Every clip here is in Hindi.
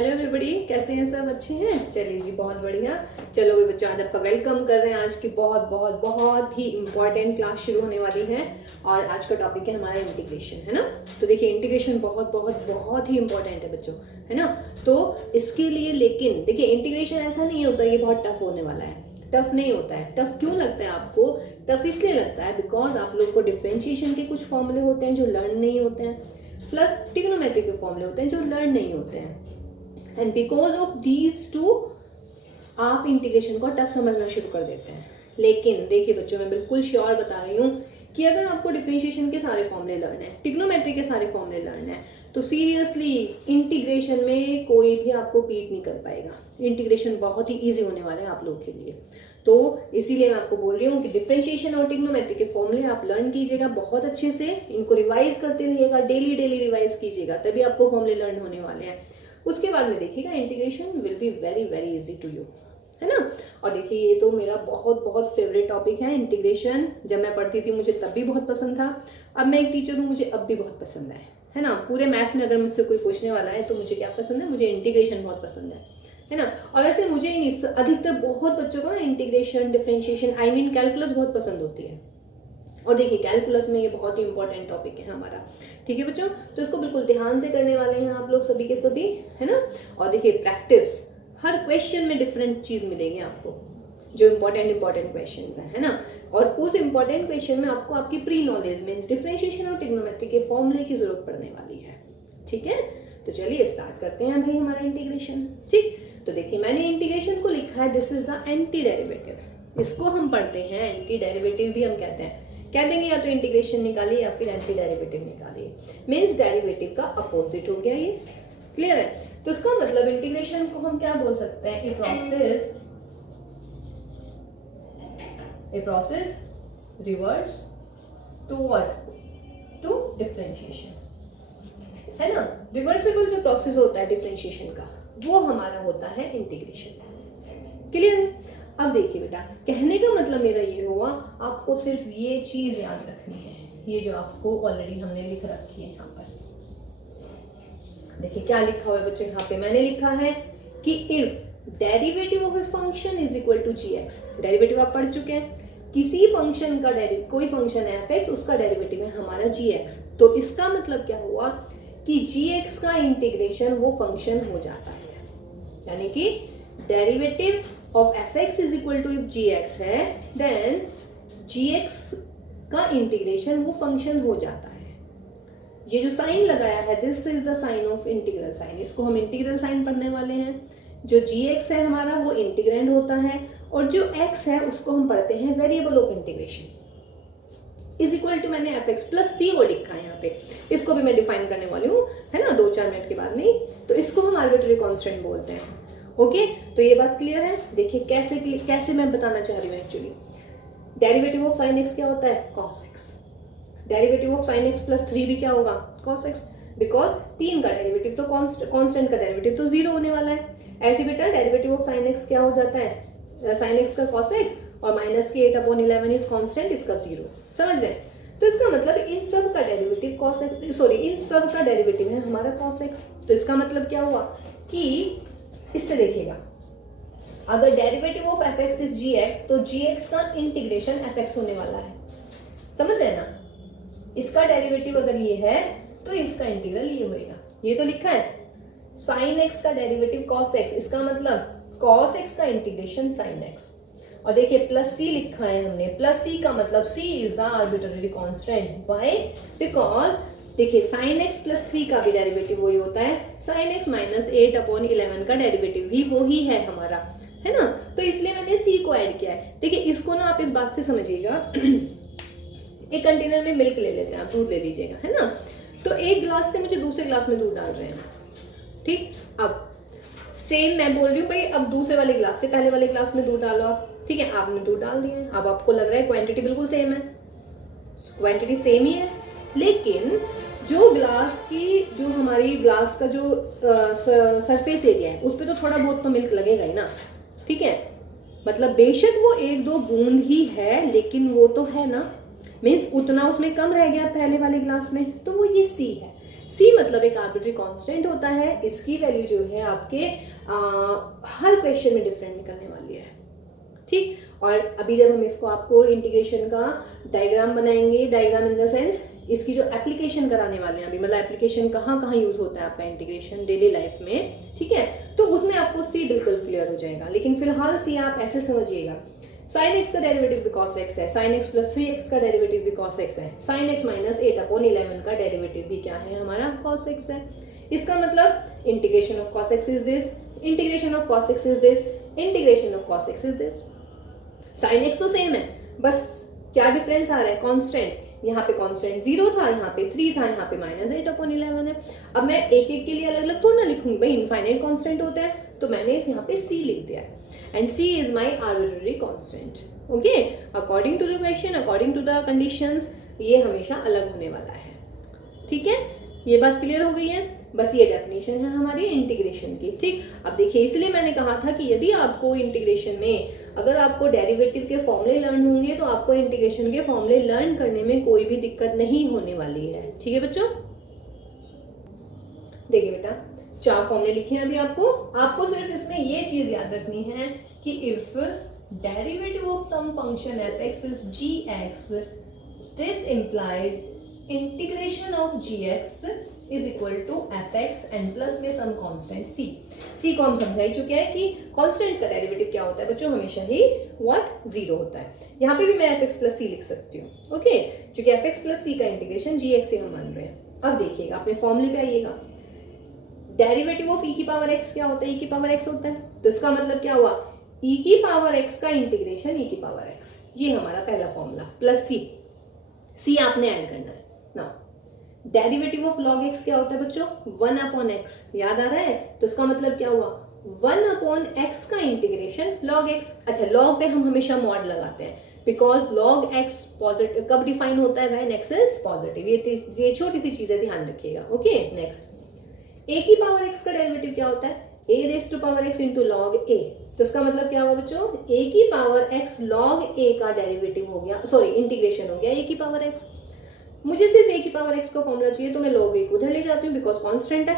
हेलो एवरीबॉडी, कैसे हैं सब? अच्छे हैं? चलिए जी, बहुत बढ़िया। चलो भी बच्चों, आज आपका वेलकम कर रहे हैं। आज की बहुत बहुत बहुत ही इम्पॉर्टेंट क्लास शुरू होने वाली है और आज का टॉपिक है हमारा इंटीग्रेशन, है ना। तो देखिए, इंटीग्रेशन बहुत बहुत बहुत ही इम्पॉर्टेंट है बच्चों, है ना। तो इसके लिए लेकिन देखिए, इंटीग्रेशन ऐसा नहीं होता ये बहुत टफ होने वाला है। टफ नहीं होता है। टफ क्यों लगता है आपको? टफ इसलिए लगता है बिकॉज आप लोग को डिफ्रेंशिएशन के कुछ फॉर्मूले होते हैं जो लर्न नहीं होते हैं, प्लस ट्रिग्नोमेट्री के फॉर्मूले होते हैं जो लर्न नहीं होते हैं। And because of these two आप इंटीग्रेशन को टफ समझना शुरू कर देते हैं। लेकिन देखिए बच्चों, मैं बिल्कुल श्योर बता रही हूँ कि अगर आपको डिफरेंशिएशन के सारे फॉर्मूले लर्न है, ट्रिग्नोमेट्री के सारे फॉर्मूले लर्न है, तो सीरियसली इंटीग्रेशन में कोई भी आपको बीट नहीं कर पाएगा। इंटीग्रेशन बहुत ही ईजी होने वाले हैं आप लोगों के लिए। तो इसीलिए मैं आपको बोल रही हूँ कि डिफरेंशिएशन और ट्रिग्नोमेट्री के फॉर्मूले आप लर्न कीजिएगा बहुत अच्छे से, इनको रिवाइज करते रहिएगा, डेली डेली रिवाइज कीजिएगा, तभी आपको फॉर्मूले लर्न होने वाले हैं। उसके बाद में देखिएगा integration will be very very easy to you, है ना। और देखिए, ये तो मेरा बहुत बहुत फेवरेट टॉपिक है इंटीग्रेशन। जब मैं पढ़ती थी मुझे तब भी बहुत पसंद था, अब मैं एक टीचर हूँ, मुझे अब भी बहुत पसंद है ना। पूरे मैथ्स में अगर मुझसे कोई पूछने वाला है तो मुझे क्या पसंद है? मुझे इंटीग्रेशन बहुत पसंद है ना। और ऐसे मुझे ही नहीं, अधिकतर बहुत बच्चों को ना integration, differentiation, I mean calculus बहुत पसंद होती है। और देखिए, कैलकुलस में ये बहुत ही इंपॉर्टेंट टॉपिक है हमारा, ठीक है बच्चों। तो इसको बिल्कुल ध्यान से करने वाले हैं आप लोग सभी के सभी, है ना। और देखिए, प्रैक्टिस, हर क्वेश्चन में डिफरेंट चीज मिलेगी आपको, जो इंपॉर्टेंट क्वेश्चंस है ना। और उस इंपॉर्टेंट क्वेश्चन में आपको आपकी प्री नॉलेज मींस डिफरेंशिएशन और ट्रिग्नोमेट्री के फॉर्मूले की जरूरत पड़ने वाली है, ठीक है। तो चलिए स्टार्ट करते हैं भाई हमारा इंटीग्रेशन, ठीक। तो देखिए, मैंने इंटीग्रेशन को लिखा है, this is the anti derivative. इसको हम पढ़ते हैं एंटी डेरिवेटिव भी हम कहते हैं। कह देंगे या तो इंटीग्रेशन निकालिए या फिर एंटी डेरिवेटिव निकालिए, मींस डेरिवेटिव का अपोजिट हो गया ये, क्लियर है। तो इसका मतलब इंटीग्रेशन को हम क्या बोल सकते हैं? A process reverse to what? To differentiation, है ना। रिवर्सिबल जो प्रोसेस होता है डिफरेंशिएशन का, वो हमारा होता है इंटीग्रेशन, क्लियर है। अब देखिए बेटा, कहने का मतलब मेरा ये हुआ, आपको सिर्फ ये चीज याद रखनी है, ये जो आपको ऑलरेडी हमने लिख रखी है यहाँ पर। देखिए क्या लिखा हुआ है बच्चों यहाँ पे, मैंने लिखा है कि if derivative of a function is equal to G X. Derivative आप पढ़ चुके हैं, किसी फंक्शन का कोई फंक्शन है एफ एक्स, उसका डेरिवेटिव है हमारा जी एक्स। तो इसका मतलब क्या हुआ कि जी एक्स का इंटीग्रेशन वो फंक्शन हो जाता है, यानी कि derivative of F X is equal to if G X है, देन जी एक्स का इंटीग्रेशन वो फंक्शन हो जाता है। ये जो साइन लगाया है, this is the sign of integral sign, इसको हम इंटीग्रल साइन पढ़ने वाले हैं। जो जी एक्स है हमारा वो इंटीग्रैंड होता है, और जो एक्स है उसको हम पढ़ते हैं variable of integration. Is equal to, मैंने एफ एक्स प्लस सी वो लिखा है यहाँ पे, इसको भी मैं डिफाइन करने वाली हूँ, है ना, 2-4 मिनट के बाद में। तो इसको हम आर्बिट्रेरी कांस्टेंट बोलते हैं, ओके। तो ये बात क्लियर है। देखिए कैसे मैं बताना चाह रही हूँ actually. Derivative of sine x क्या होता है? Cos x. Derivative of sine x plus 3 भी क्या होगा? Cos x. बिकॉज 3 का डेरिवेटिव तो कांस्टेंट का डेरिवेटिव तो 0 होने वाला है। ऐसे बेटा, डेरिवेटिव ऑफ साइन एक्स क्या हो जाता है? साइन एक्स का कॉस एक्स, और माइनस के 8/11 इज कांस्टेंट, इसका 0, समझ रहे। तो इसका मतलब इन सब का डेरिवेटिव कॉस एक्स, सॉरी, इन सब का डेरिवेटिव है हमारा कॉस एक्स। तो इसका मतलब क्या हुआ कि इससे देखिएगा, अगर derivative of F X is G X, तो जी एक्स का इंटीग्रेशन एफ एक्स होने वाला है, समझ रहे ना। इसका डेरिवेटिव अगर ये है तो इसका इंटीग्रल ये होएगा। ये तो लिखा है साइन एक्स का डेरिवेटिव कॉस एक्स, इसका मतलब कॉस एक्स का इंटीग्रेशन साइन एक्स। और देखिए प्लस सी लिखा है हमने, प्लस सी का मतलब C is the arbitrary constant. Why? Because देखिए, साइन एक्स प्लस 3 का भी डेरिवेटिव वही होता है, साइन एक्स माइनस 8/11 का डेरिवेटिव भी वही है हमारा, है ना। तो इसलिए मैंने सी को ऐड किया है। देखिए, इसको ना आप इस बात से समझिएगा, एक कंटेनर में मिल्क ले लेते हैं, आप दूध ले लीजिएगा, है ना। तो एक ग्लास से मुझे दूसरे ग्लास में दूध डाल रहे हैं, ठीक। अब सेम मैं बोल रही हूँ भाई, अब दूसरे वाले ग्लास से पहले वाले ग्लास में दूध डालो आप, ठीक है। आपने दूध डाल दिया है, अब आपको लग रहा है क्वांटिटी बिल्कुल सेम है, क्वांटिटी सेम ही है, लेकिन जो ग्लास की, जो हमारी ग्लास का जो सरफेस एरिया है, उस पर तो थोड़ा बहुत तो मिल्क लगेगा ही ना, ठीक है। मतलब बेशक वो 1-2 बूंद ही है, लेकिन वो तो है ना, मीन्स उतना उसमें कम रह गया पहले वाले ग्लास में, तो वो ये सी है। सी मतलब एक आर्बिट्री कांस्टेंट होता है, इसकी वैल्यू जो है आपके हर क्वेश्चन में डिफरेंट निकलने वाली है, ठीक। और अभी जब हम इसको आपको इंटीग्रेशन का डायग्राम बनाएंगे, डायग्राम इन द सेंस इसकी जो एप्लीकेशन कराने वाले हैं अभी, मतलब एप्लीकेशन कहाँ कहाँ यूज होता है आपका इंटीग्रेशन डेली लाइफ में, ठीक है, तो उसमें आपको सी बिल्कुल क्लियर हो जाएगा। लेकिन फिलहाल सी आप ऐसे समझिएगा, sin x का डेरिवेटिव भी cos x है, sin x प्लस 3x का डेरिवेटिव भी cos x है, sin x माइनस 8/11 का डेरिवेटिव भी क्या है हमारा cos x है। इसका मतलब integration of cos x is this, integration of cos x is this, integration of cos x is this. sin x तो सेम है, बस क्या डिफरेंस आ रहा है, कांस्टेंट, यहाँ पे कांस्टेंट 0 था, यहाँ पे 3 था, यहाँ पे माइनस 8/11 है। अब मैं एक एक के लिए अलग अलग थोड़ा ना लिखूंगी भाई, इनफाइनाइट कांस्टेंट होता है, तो मैंने इस यहाँ पे c लिख दिया है, and c is my arbitrary constant, okay, according to the question, according to the conditions, ये हमेशा अलग होने वाला है, ठीक है, ये बात क्लियर हो गई है। बस ये डेफिनेशन है हमारी इंटीग्रेशन की, ठीक। अब देखिए, इसलिए मैंने कहा था कि यदि आपको इंटीग्रेशन में अगर आपको डेरिवेटिव के फॉर्मूले लर्न होंगे तो आपको इंटीग्रेशन के फॉर्मूले लर्न करने में कोई भी दिक्कत नहीं होने वाली है, ठीक है बच्चों। देखिए बेटा, 4 फॉर्मूले लिखे हैं अभी आपको सिर्फ इसमें ये चीज याद रखनी है कि if derivative of some function F X is G X, this implies integration of G X is equal to F X and plus में सम कांस्टेंट सी। सी को हम समझा ही चुके हैं कि कांस्टेंट का डेरिवेटिव क्या होता है बच्चों, हमेशा ही व्हाट 0 होता है। यहाँ पे भी मैं एफ एक्स प्लस सी लिख सकती हूँ, ओके, क्योंकि एफ एक्स प्लस सी का इंटीग्रेशन जी एक्स से हम मान रहे हैं। अब देखिएगा, अपने फॉर्मूले पे आइएगा, डेरिवेटिव ऑफ e की पावर x क्या होता है, e की पावर x होता है, तो इसका मतलब क्या हुआ, e की पावर x का इंटीग्रेशन e की पावर x, ये हमारा पहला फॉर्मूला, प्लस c आपने ऐड करना है। Now derivative of log x क्या होता है बच्चों, 1/x, याद आ रहा है, तो इसका मतलब क्या हुआ, 1/x का इंटीग्रेशन log x। अच्छा, log पे हम हमेशा मॉड लगाते हैं, बिकॉज log x पॉजिटिव कब डिफाइन होता है, व्हेन x इज पॉजिटिव। ये छोटी सी चीजें ध्यान रखिएगा, ओके। नेक्स्ट, a की पावर x का डेरिवेटिव क्या होता है, a raise to power x into log a, तो इसका मतलब क्या हुआ बच्चों, a की पावर x log a का डेरिवेटिव हो गया, सॉरी इंटीग्रेशन हो गया a की पावर x। मुझे सिर्फ a की पावर x का फॉर्मूला चाहिए, तो मैं log a को उधर ले जाती हूँ, बिकॉज कांस्टेंट है,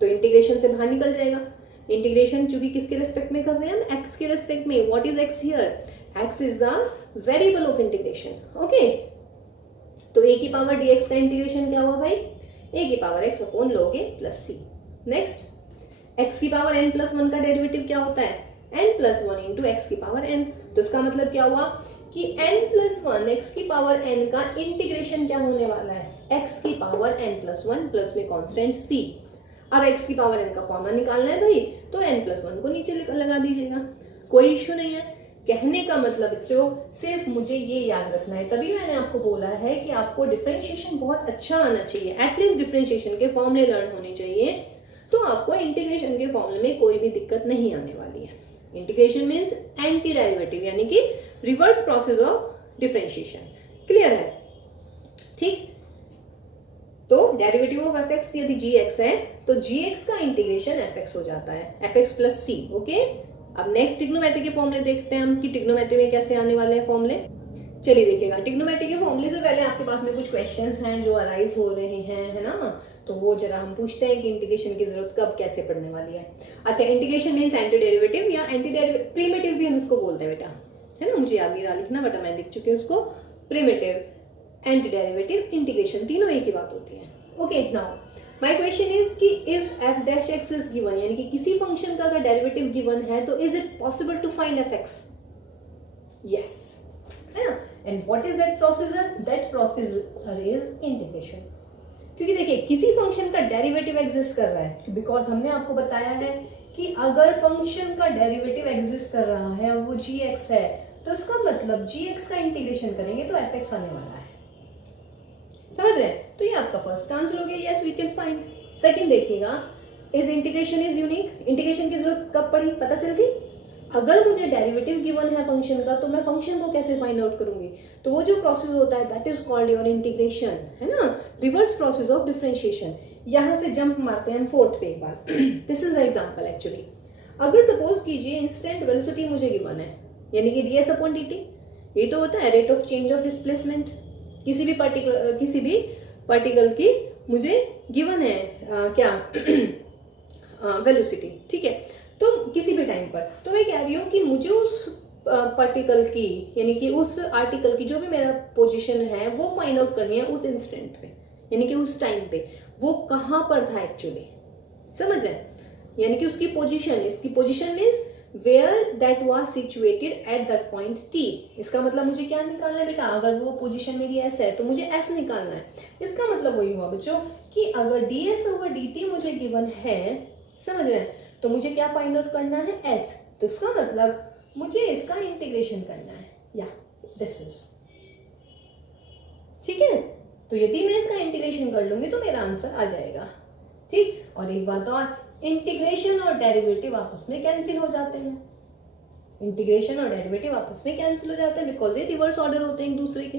तो इंटीग्रेशन से बाहर निकल जाएगा। इंटीग्रेशन चूंकि किसके रेस्पेक्ट में कर रहे हैं हम, x के रेस्पेक्ट में। What is x here, x is the variable of integration, okay. तो a की पावर dx का इंटीग्रेशन क्या हुआ भाई, a की power x upon log a plus c। Next, x की पावर n प्लस 1 का डेरिवेटिव क्या होता है, n प्लस 1 इंटू एक्स की पावर n, तो इसका मतलब क्या हुआ कि n प्लस 1 x की पावर n का इंटीग्रेशन क्या होने वाला है, x की पावर n प्लस 1 प्लस में कांस्टेंट c। अब x की पावर n का फॉर्मूला निकालना है भाई, तो n प्लस 1 को नीचे लगा दीजिएगा, कोई इश्यू नहीं है। कहने का मतलब बच्चों, सिर्फ मुझे ये याद रखना है, तभी मैंने आपको बोला है कि आपको डिफरेंशिएशन बहुत अच्छा आना चाहिए, एटलीस्ट डिफरेंशिएशन के फॉर्मूले लर्न होने चाहिए, तो आपको इंटीग्रेशन के फॉर्मूले में कोई भी दिक्कत नहीं आने वाली है। इंटीग्रेशन मींस एंटी डेरिवेटिव, यानी कि reverse process of differentiation, clear है, ठीक। तो डेरिवेटिव ऑफ एफ एक्स यदि जी एक्स है, तो जी एक्स का इंटीग्रेशन एफ एक्स हो जाता है, एफ एक्स प्लस सी, ओके। अब नेक्स्ट ट्रिग्नोमेट्री के फॉर्मूले देखते हैं हम कि ट्रिग्नोमेट्री में कैसे आने वाले हैं फॉर्मूले। चलिए देखिएगा, ट्रिग्नोमेट्री के फॉर्मूले से पहले आपके पास में कुछ क्वेश्चंस हैं जो अराइज हो रहे हैं, है ना, तो वो जरा हम पूछते हैं कि इंटीग्रेशन की जरूरत कब कैसे पड़ने वाली है। अच्छा, इंटीग्रेशन मींस एंटी डेरिवेटिव या एंटी डेरिवेटिव, प्रिमिटिव भी हम उसको बोलते हैं बेटा, है ना, मुझे याद नहीं रहा लिखना, बट मैं लिख चुकी हूँ उसको। प्रिमिटिव, एंटी डेरिवेटिव, इंटीग्रेशन, तीनों एक ही बात होती है, okay. Now my question is कि if f dash x is given, यानी कि किसी फंक्शन का अगर डेरिवेटिव गिवन है, तो is it possible to find fx, yes, है ना। And what is that procedure, that procedure is integration. क्योंकि देखिए, किसी फंक्शन का डेरिवेटिव एग्जिस्ट कर रहा है, बिकॉज हमने आपको बताया है कि अगर फंक्शन का डेरिवेटिव एग्जिस्ट कर रहा है और वो gx है, तो इसका मतलब gx का इंटीग्रेशन करेंगे तो fx आने वाला है, समझ रहे हैं। तो ये आपका फर्स्ट आंसर हो गया, yes we can find. Second देखिएगा, is integration is unique, integration की जरूरत कब पड़ी, पता चल गई। अगर मुझे डेरिवेटिव गिवन है फंक्शन का, तो मैं फंक्शन को कैसे फाइंड आउट करूंगी, तो वो जो प्रोसेस होता है that is called your integration, है ना, रिवर्स प्रोसेस ऑफ डिफरेंशिएशन। यहां से जंप मारते हैं हम फोर्थ पे एक बार, this is the example actually. अगर सपोज कीजिए इंस्टेंट वेलोसिटी मुझे गिवन है, यानी कि ds अपॉन dt, ये तो होता है rate of change of displacement, किसी भी पार्टिकल की मुझे गिवन है क्या वेलोसिटी, ठीक है, तो किसी भी टाइम पर, तो मैं कह रही हूँ कि मुझे उस पार्टिकल की यानी कि उस आर्टिकल की जो भी मेरा पोजीशन है वो फाइंड आउट करनी है उस इंस्टेंट पे, यानी कि उस टाइम पे वो कहाँ पर था एक्चुअली, समझ रहे हैं, यानी कि उसकी पोजीशन, इसकी position means where that was situated at that point T. इसका मतलब मुझे क्या निकालना है बेटा, अगर वो पोजीशन मेरी एस है तो मुझे एस निकालना है। इसका मतलब वही हुआ बच्चों कि अगर D S over D T मुझे गिवन है, समझ रहे हैं, तो मुझे क्या फाइंड आउट करना है, एस। तो इसका मतलब मुझे इसका इंटीग्रेशन करना है, या दिस इज, ठीक है। तो यदि मैं इसका इंटीग्रेशन कर लूंगी तो मेरा आंसर आ जाएगा, ठीक। और एक बात और, इंटीग्रेशन और डेरिवेटिव आपस में कैंसिल हो जाते हैं, इंटीग्रेशन और डेरिवेटिव आपस में कैंसिल हो जाते हैं बिकॉज ये रिवर्स ऑर्डर होते हैं एक दूसरे के,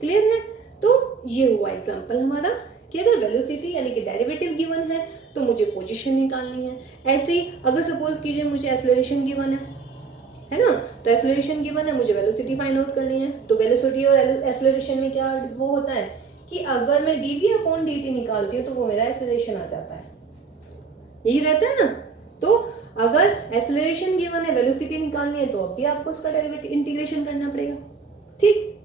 क्लियर है। तो ये हुआ एग्जांपल हमारा कि अगर वेलोसिटी यानी कि डेरिवेटिव गिवन है तो मुझे पोजीशन निकालनी है। ऐसे ही अगर सपोज कीजिए मुझे एक्सेलरेशन गिवन है ना, तो एक्सेलरेशन गिवन है, मुझे वेलोसिटी फाइंड आउट करनी है। तो वेलोसिटी और एक्सेलरेशन में क्या वो होता है कि अगर मैं dv अपॉन dt निकालती हूँ तो वो मेरा एक्सेलरेशन आ जाता है, यही रहता है ना। तो अगर एक्सेलरेशन गिवन है, वेलोसिटी निकालनी है, तो अब भी आपको उसका डेरिवेटिव इंटीग्रेशन करना पड़ेगा, ठीक।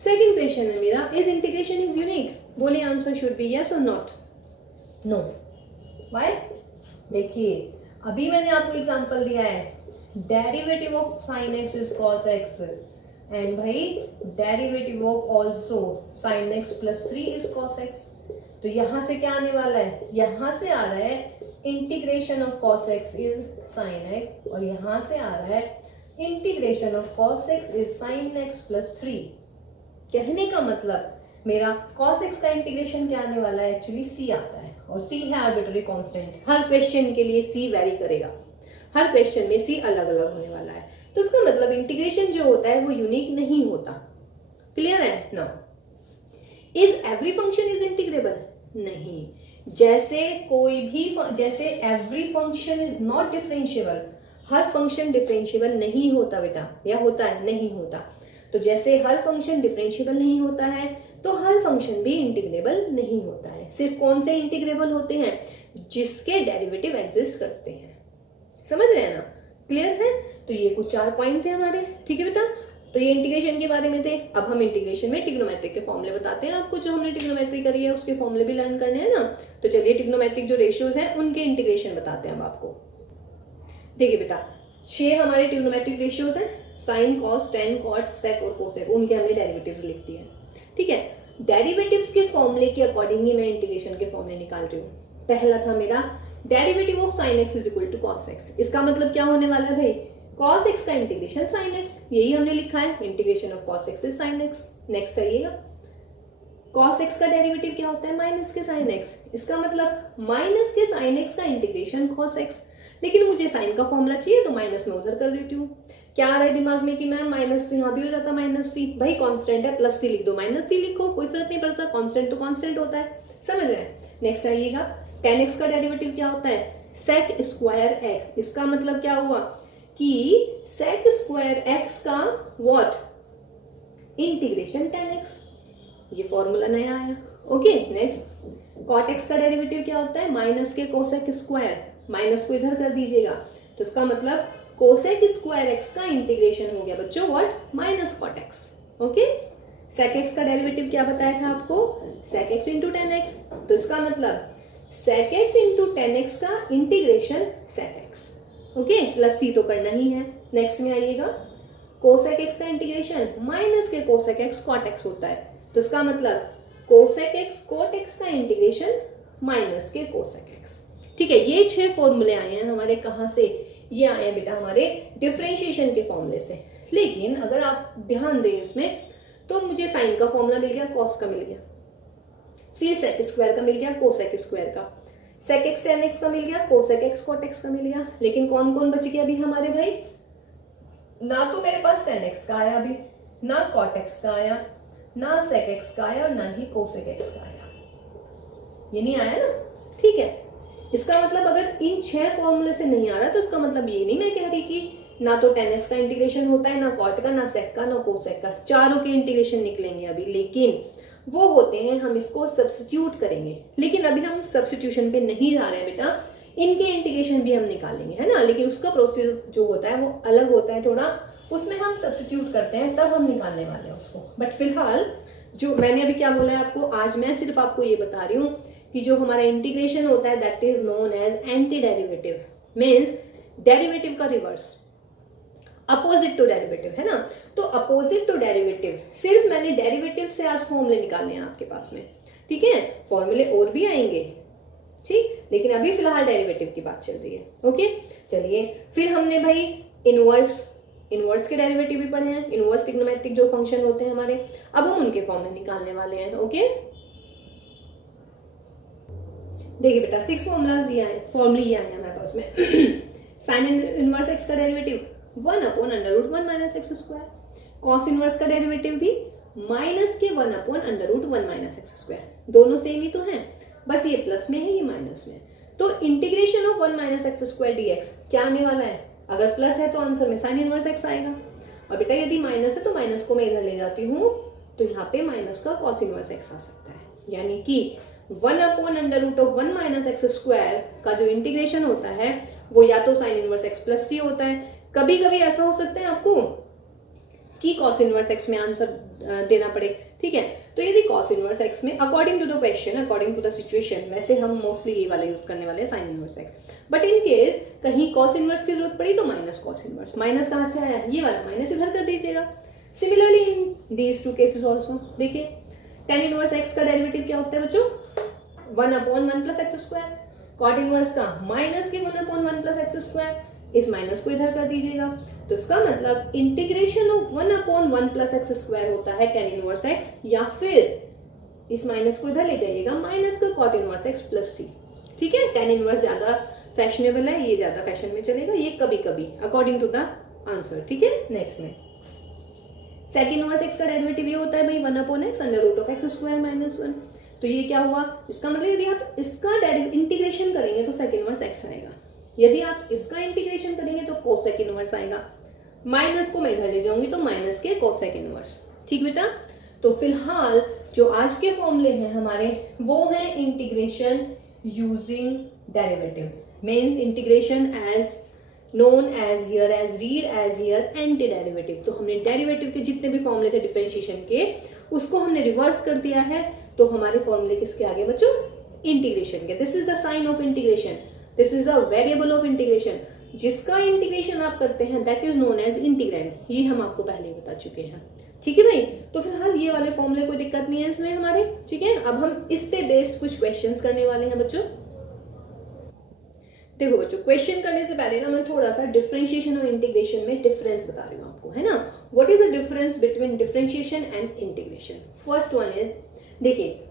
सेकंड क्वेश्चन है मेरा, इज इंटीग्रेशन इज यूनिक, बोलिए आंसर शुड बी यस और नॉट, नो। व्हाई, देखिए अभी मैंने आपको एग्जांपल दिया है, derivative of sine x is cos x, and भाई derivative of also sine x plus 3 is cos x. तो यहां से क्या आने वाला है, यहां से आ रहा है integration of cos x is sin x, और यहां से आ रहा है integration of cos x is sin x plus 3। कहने का मतलब मेरा cos x का इंटीग्रेशन क्या आने वाला है, एक्चुअली c आता है, और c है आर्बिट्ररी कांस्टेंट, हर क्वेश्चन के लिए c वेरी करेगा, हर क्वेश्चन में c अलग अलग होने वाला है। तो उसका मतलब इंटीग्रेशन जो होता है वो यूनिक नहीं होता, क्लियर है ना। Is every function is integrable, नहीं, जैसे every function is not differentiable, her function differentiable नहीं होता बेटा, या होता है, नहीं होता। तो जैसे हर फंक्शन डिफरेंशिएबल नहीं होता है तो हर फंक्शन भी इंटीग्रेबल नहीं होता है। सिर्फ कौन से इंटीग्रेबल होते हैं, जिसके डेरिवेटिव एग्जिस्ट करते हैं, समझ रहे हैं ना, क्लियर है। तो ये कुछ 4 पॉइंट थे हमारे, ठीक है बेटा। तो ये इंटीग्रेशन के बारे में थे। अब हम इंटीग्रेशन में ट्रिग्नोमेट्रिक के फॉर्मूले बताते हैं आपको, जो हमने ट्रिग्नोमेट्री करी है उसके फॉर्मूले भी लर्न करने हैं ना। तो चलिए ट्रिग्नोमेट्रिक जो रेशियोज हैं उनके इंटीग्रेशन बताते हैं हम आपको। देखिए बेटा 6 हमारे ट्रिग्नोमेट्रिक रेशियोज हैं, साइन, कॉस, टेन, कॉट, सेक और कोसेक, उनके हमने डेरिवेटिव्स लिख दिए हैं, ठीक है। डेरिवेटिव्स के फॉर्मूले के अकॉर्डिंग ही मैं इंटीग्रेशन के फॉर्मूले निकाल रही हूँ। पहला था मेरा derivative of sine x is equal to cos X. इसका मतलब क्या होने वाला है भाई, cos x का इंटीग्रेशन sin x, यही हमने लिखा है, integration of cos x is sin x। Next आइएगा, cos x का डेरिवेटिव क्या होता है, माइनस के sin x। इसका मतलब माइनस के sin x का इंटीग्रेशन cos x। लेकिन मुझे sin का फॉर्मूला चाहिए तो माइनस में उधर कर देती हूँ। क्या आ रहा है दिमाग में कि मैम माइनस तो यहाँ भी हो जाता माइनस सी, भाई कांस्टेंट है, प्लस सी लिख दो, माइनस सी लिखो, कोई फर्क नहीं पड़ता, कांस्टेंट तो कांस्टेंट होता है, समझ रहे हैं। नेक्स्ट आइएगा, tan x का डेरिवेटिव क्या होता है, sec स्क्वायर x। इसका मतलब क्या हुआ कि sec स्क्वायर x का व्हाट, इंटीग्रेशन tan x, ये फॉर्मूला नया आया, ओके। नेक्स्ट cot x का डेरिवेटिव क्या होता है, माइनस के कोसेक स्क्वायर, माइनस को इधर कर दीजिएगा, तो इसका मतलब कोसेक स्क्वायर x का इंटीग्रेशन हो गया बच्चों what, minus cot x, okay. sec x का डेरिवेटिव क्या बताया था आपको, sec x into tan x, तो इसका मतलब sec x into tan x का integration sec x, okay, plus C तो करना ही है। नेक्स्ट में आइएगा, कोसेक एक्स का इंटीग्रेशन माइनस के कोसेक एक्स कॉट एक्स होता है, तो इसका मतलब कोसेक एक्स कॉट एक्स का इंटीग्रेशन माइनस के कोसेक एक्स, ठीक है। ये 6 फॉर्मूले आए हैं हमारे, कहाँ से, ये आए हैं बेटा हमारे डिफरेंशिएशन के फॉर्मूले से। लेकिन अगर आप ध्यान दें इसमें, तो मुझे साइन का फॉर्मूला मिल गया, कॉस का मिल गया, फिर सेक स्क्वायर का मिल गया, कोसेक स्क्वायर का, सेक एक्स टेन एक्स का मिल गया, कोसेक एक्स कॉट एक्स का मिल गया। लेकिन कौन कौन बच गया अभी हमारे भाई, ना तो मेरे पास टेन एक्स का आया अभी, ना कॉट एक्स का आया, ना सेक एक्स का आया, और ना ही कोसेक एक्स का आया, ये नहीं आया ना, ठीक है। इसका मतलब अगर इन 6 फॉर्मूले से नहीं आ रहा तो इसका मतलब ये नहीं मैं कह रही कि ना तो टेन एक्स का इंटीग्रेशन होता है, ना कॉट का, ना सेक का, ना कोसेक का, चारों के इंटीग्रेशन निकलेंगे अभी। लेकिन वो होते हैं, हम इसको सब्स्टिट्यूट करेंगे। लेकिन अभी हम सब्स्टिट्यूशन पे नहीं जा रहे हैं बेटा, इनके इंटीग्रेशन भी हम निकालेंगे, है ना, लेकिन उसका प्रोसेस जो होता है वो अलग होता है थोड़ा, उसमें हम सब्स्टिट्यूट करते हैं, तब हम निकालने वाले हैं उसको। बट फिलहाल जो मैंने अभी क्या बोला है आपको, आज मैं सिर्फ आपको ये बता रही हूँ कि जो हमारा इंटीग्रेशन होता है that is known as anti derivative, means derivative का रिवर्स, अपोजिट टू डेरिवेटिव, है ना। तो अपोजिट टू डेरिवेटिव, सिर्फ मैंने डेरिवेटिव से आज फॉर्मूले निकालने हैं आपके पास में, ठीक है, फॉर्मूले और भी आएंगे, ठीक, लेकिन अभी फिलहाल डेरिवेटिव की बात चल रही है। ओके, चलिए फिर हमने भाई इनवर्स के डेरिवेटिव भी पढ़े हैं, इनवर्स ट्रिग्नोमेट्रिक जो फंक्शन होते हैं हमारे, अब हम उनके फॉर्मूले निकालने वाले हैं। ओके, देखिए बेटा 6 फॉर्मूलाज ये आए, फॉर्मूले ये आए हमारे पास में। साइन इनवर्स एक्स का derivative 1/√1 minus X square, cos inverse का डेरिवेटिव भी माइनस के 1/√1 माइनस एक्स स्क्वायर, दोनों सेम ही तो हैं, बस ये प्लस में है ये माइनस में। तो integration of 1 minus X square DX क्या आने वाला है, अगर प्लस है तो आंसर में साइन इनवर्स एक्स आएगा, और बेटा यदि माइनस है तो माइनस को मैं इधर ले जाती हूँ, तो यहाँ पे माइनस का कॉस इनवर्स एक्स आ सकता है, यानी कि 1/√1 माइनस एक्स स्क्वायर का जो इंटीग्रेशन होता है वो या तो साइन इनवर्स एक्स प्लस सी होता है, कभी कभी ऐसा हो सकता है आपको कि कॉस इनवर्स एक्स में आंसर देना पड़े, ठीक है। तो यदि कॉस इनवर्स एक्स में according to the question, according to the situation, वैसे हम मोस्टली ये वाला यूज करने वाले हैं sine inverse X, but in case कहीं कॉस इनवर्स की जरूरत पड़ी तो माइनस कॉस इनवर्स, माइनस कहाँ से आया, ये वाला माइनस इधर कर दीजिएगा। Similarly in these two cases also, देखिए टेन इनवर्स एक्स का डेरिवेटिव क्या होता है बच्चों, 1/1 plus X square, cot inverse का माइनस के 1/1 प्लस एक्स स्क्वायर, इस माइनस को इधर कर दीजिएगा, तो इसका मतलब integration of 1/1 plus X square होता है टेन इनवर्स एक्स, या फिर इस माइनस को इधर ले जाइएगा, माइनस का कॉट इनवर्स एक्स प्लस सी, ठीक है। टेन इनवर्स ज्यादा फैशनेबल है, ये ज्यादा फैशन में चलेगा, ये कभी कभी अकॉर्डिंग टू द आंसर, ठीक है। नेक्स्ट में सेकंड इनवर्स एक्स का डेरिवेटिव ये होता है भाई 1/x √x स्क्वायर माइनस 1, तो ये क्या हुआ, इसका मतलब यदि आप इसका इंटीग्रेशन करेंगे तो सेकंड इनवर्स एक्स आएगा, यदि आप इसका इंटीग्रेशन करेंगे तो कोसेक इनवर्स आएगा, माइनस को मैं इधर ले जाऊंगी तो माइनस के कोसेक इनवर्स, ठीक बेटा। तो फिलहाल जो आज के फॉर्मूले हैं हमारे वो हैं integration using derivative, means integration as known as here as read as here anti derivative. तो हमने डेरिवेटिव के जितने भी फॉर्मूले थे डिफरेंशिएशन के, उसको हमने रिवर्स कर दिया है, तो हमारे फॉर्मूले किसके आगे बच्चों, इंटीग्रेशन के। This is the sign of integration, this is the variable of integration, जिसका इंटीग्रेशन आप करते हैं that is known as integrand, ये हम आपको पहले ही बता चुके हैं, ठीक है भाई। तो फिलहाल ये वाले फॉर्मूले कोई दिक्कत नहीं है इसमें हमारे, ठीक है। अब हम इस पे बेस्ड कुछ क्वेश्चंस करने वाले हैं बच्चों। देखो बच्चों, क्वेश्चन करने से पहले ना मैं थोड़ा सा डिफरेंशिएशन और इंटीग्रेशन में डिफरेंस बता रही हूँ आपको, है ना। What is the difference between differentiation and integration. First one is, देखिए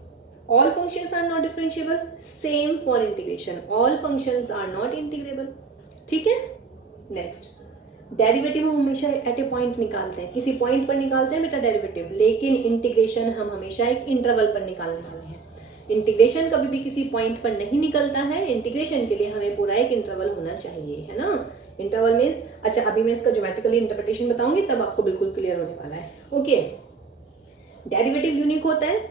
all functions are not differentiable, same for integration, all functions are not integrable, ठीक है। नेक्स्ट, डेरिवेटिव हम हमेशा एट ए पॉइंट निकालते हैं, किसी पॉइंट पर निकालते हैं बेटा डेरिवेटिव, लेकिन इंटीग्रेशन हम हमेशा एक इंटरवल पर निकालने वाले हैं। इंटीग्रेशन कभी भी किसी पॉइंट पर नहीं निकलता है, इंटीग्रेशन के लिए हमें पूरा एक इंटरवल होना चाहिए, है ना। इंटरवल मीन्स, अच्छा अभी मैं इसका ज्योमेट्रिकली इंटरप्रिटेशन बताऊंगी तब आपको बिल्कुल क्लियर होने वाला है। ओके, डेरिवेटिव यूनिक होता है,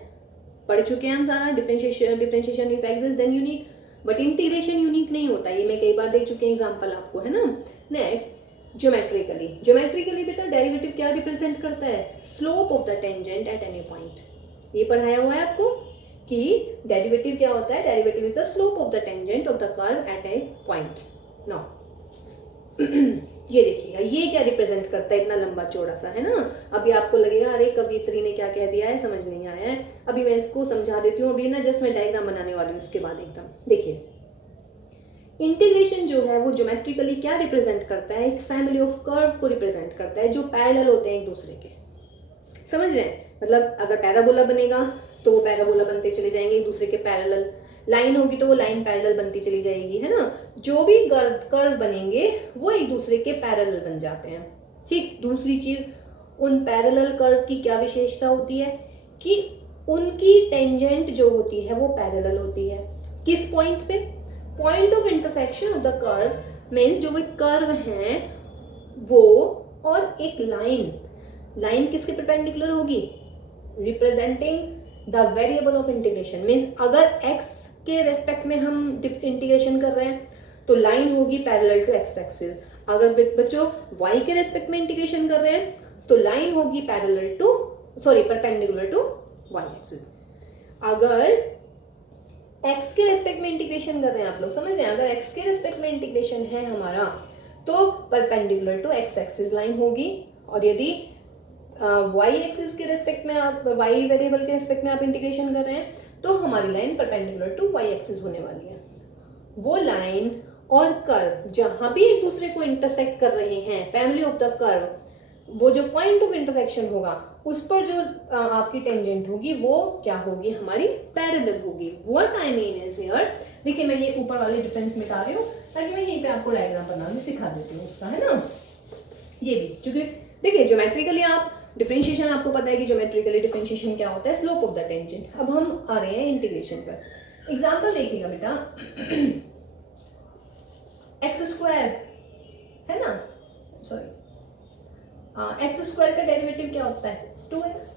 पढ़ चुके हैं हम सारा, differentiation if X is then unique, but integration unique नहीं होता, ये मैं कई बार दे चुके हैं एग्जांपल आपको, है ना। नेक्स्ट, ज्योमेट्रिकली बेटा डेरिवेटिव क्या रिप्रेजेंट करता है, slope of the tangent at any point, ये पढ़ाया हुआ है आपको कि डेरिवेटिव क्या होता है, derivative is the slope of the tangent of the curve at A point. Now ये देखिएगा, ये क्या रिप्रेजेंट करता है, इतना लंबा चौड़ा सा, है ना। अभी आपको लगेगा अरे कवियत्री ने क्या कह दिया है, समझ नहीं आया है, अभी मैं इसको समझा देती हूँ। अभी ना जस्ट मैं डायग्राम बनाने वाली हूँ उसके बाद एकदम, देखिए इंटीग्रेशन जो है वो ज्योमेट्रिकली क्या रिप्रेजेंट करता है, एक फैमिली ऑफ कर्व को रिप्रेजेंट करता है जो पैरेलल होते हैं एक दूसरे के, समझ रहे हैं। मतलब अगर पैराबोला बनेगा तो वो पैराबोला बनते चले जाएंगे एक दूसरे के पैरेलल, लाइन होगी तो वो लाइन पैरेलल बनती चली जाएगी, है ना। जो भी कर्व बनेंगे वो एक दूसरे के पैरेलल बन जाते हैं, ठीक। दूसरी चीज, उन पैरेलल कर्व की क्या विशेषता होती है कि उनकी टेंजेंट जो होती है वो पैरेलल होती है, किस पॉइंट पे, point of intersection of the curve, means जो भी कर्व हैं वो और एक लाइन किसके परपेंडिकुलर होगी, representing the variable of integration means अगर x के रेस्पेक्ट में हम इंटीग्रेशन कर रहे हैं तो लाइन होगी पैरेलल टू एक्स एक्सिस, अगर बच्चों y के रेस्पेक्ट में इंटीग्रेशन कर रहे हैं तो लाइन होगी परपेंडिकुलर टू y एक्सिस। अगर x के रेस्पेक्ट में इंटीग्रेशन कर रहे हैं, आप लोग समझ रहे हैं, अगर x के रेस्पेक्ट में इंटीग्रेशन है हमारा तो perpendicular to x axis line होगी, और यदि y एक्सिस के रेस्पेक्ट में आप y वेरिएबल के रेस्पेक्ट में आप इंटीग्रेशन कर रहे हैं तो हमारी line perpendicular to y axis होने वाली है। वो लाइन और कर्व जहां भी एक दूसरे को इंटरसेक्ट कर रहे हैं, फैमिली ऑफ द कर्व, वो जो पॉइंट ऑफ इंटरसेक्शन होगा उस पर जो आपकी टेंजेंट होगी वो क्या होगी, हमारी पैरेलल होगी। What I mean is here, देखिए मैं ये ऊपर वाले डिफरेंस मिटा रही हूँ ताकि मैं यहीं पे आपको डायग्राम बनाने सिखा देती हूँ उसका, है ना। ये भी क्योंकि देखिए ज्योमेट्रिकली आप डिफरेंशिएशन, आपको पता है कि ज्योमेट्रिकली डिफरेंशिएशन क्या होता है, स्लोप ऑफ द टेंजेंट। अब हम आ रहे हैं इंटीग्रेशन पर। एग्जाम्पल देखिएगा बेटा, एक्स स्क्वायर है ना, सॉरी एक्स स्क्वायर का डेरिवेटिव क्या होता है 2x,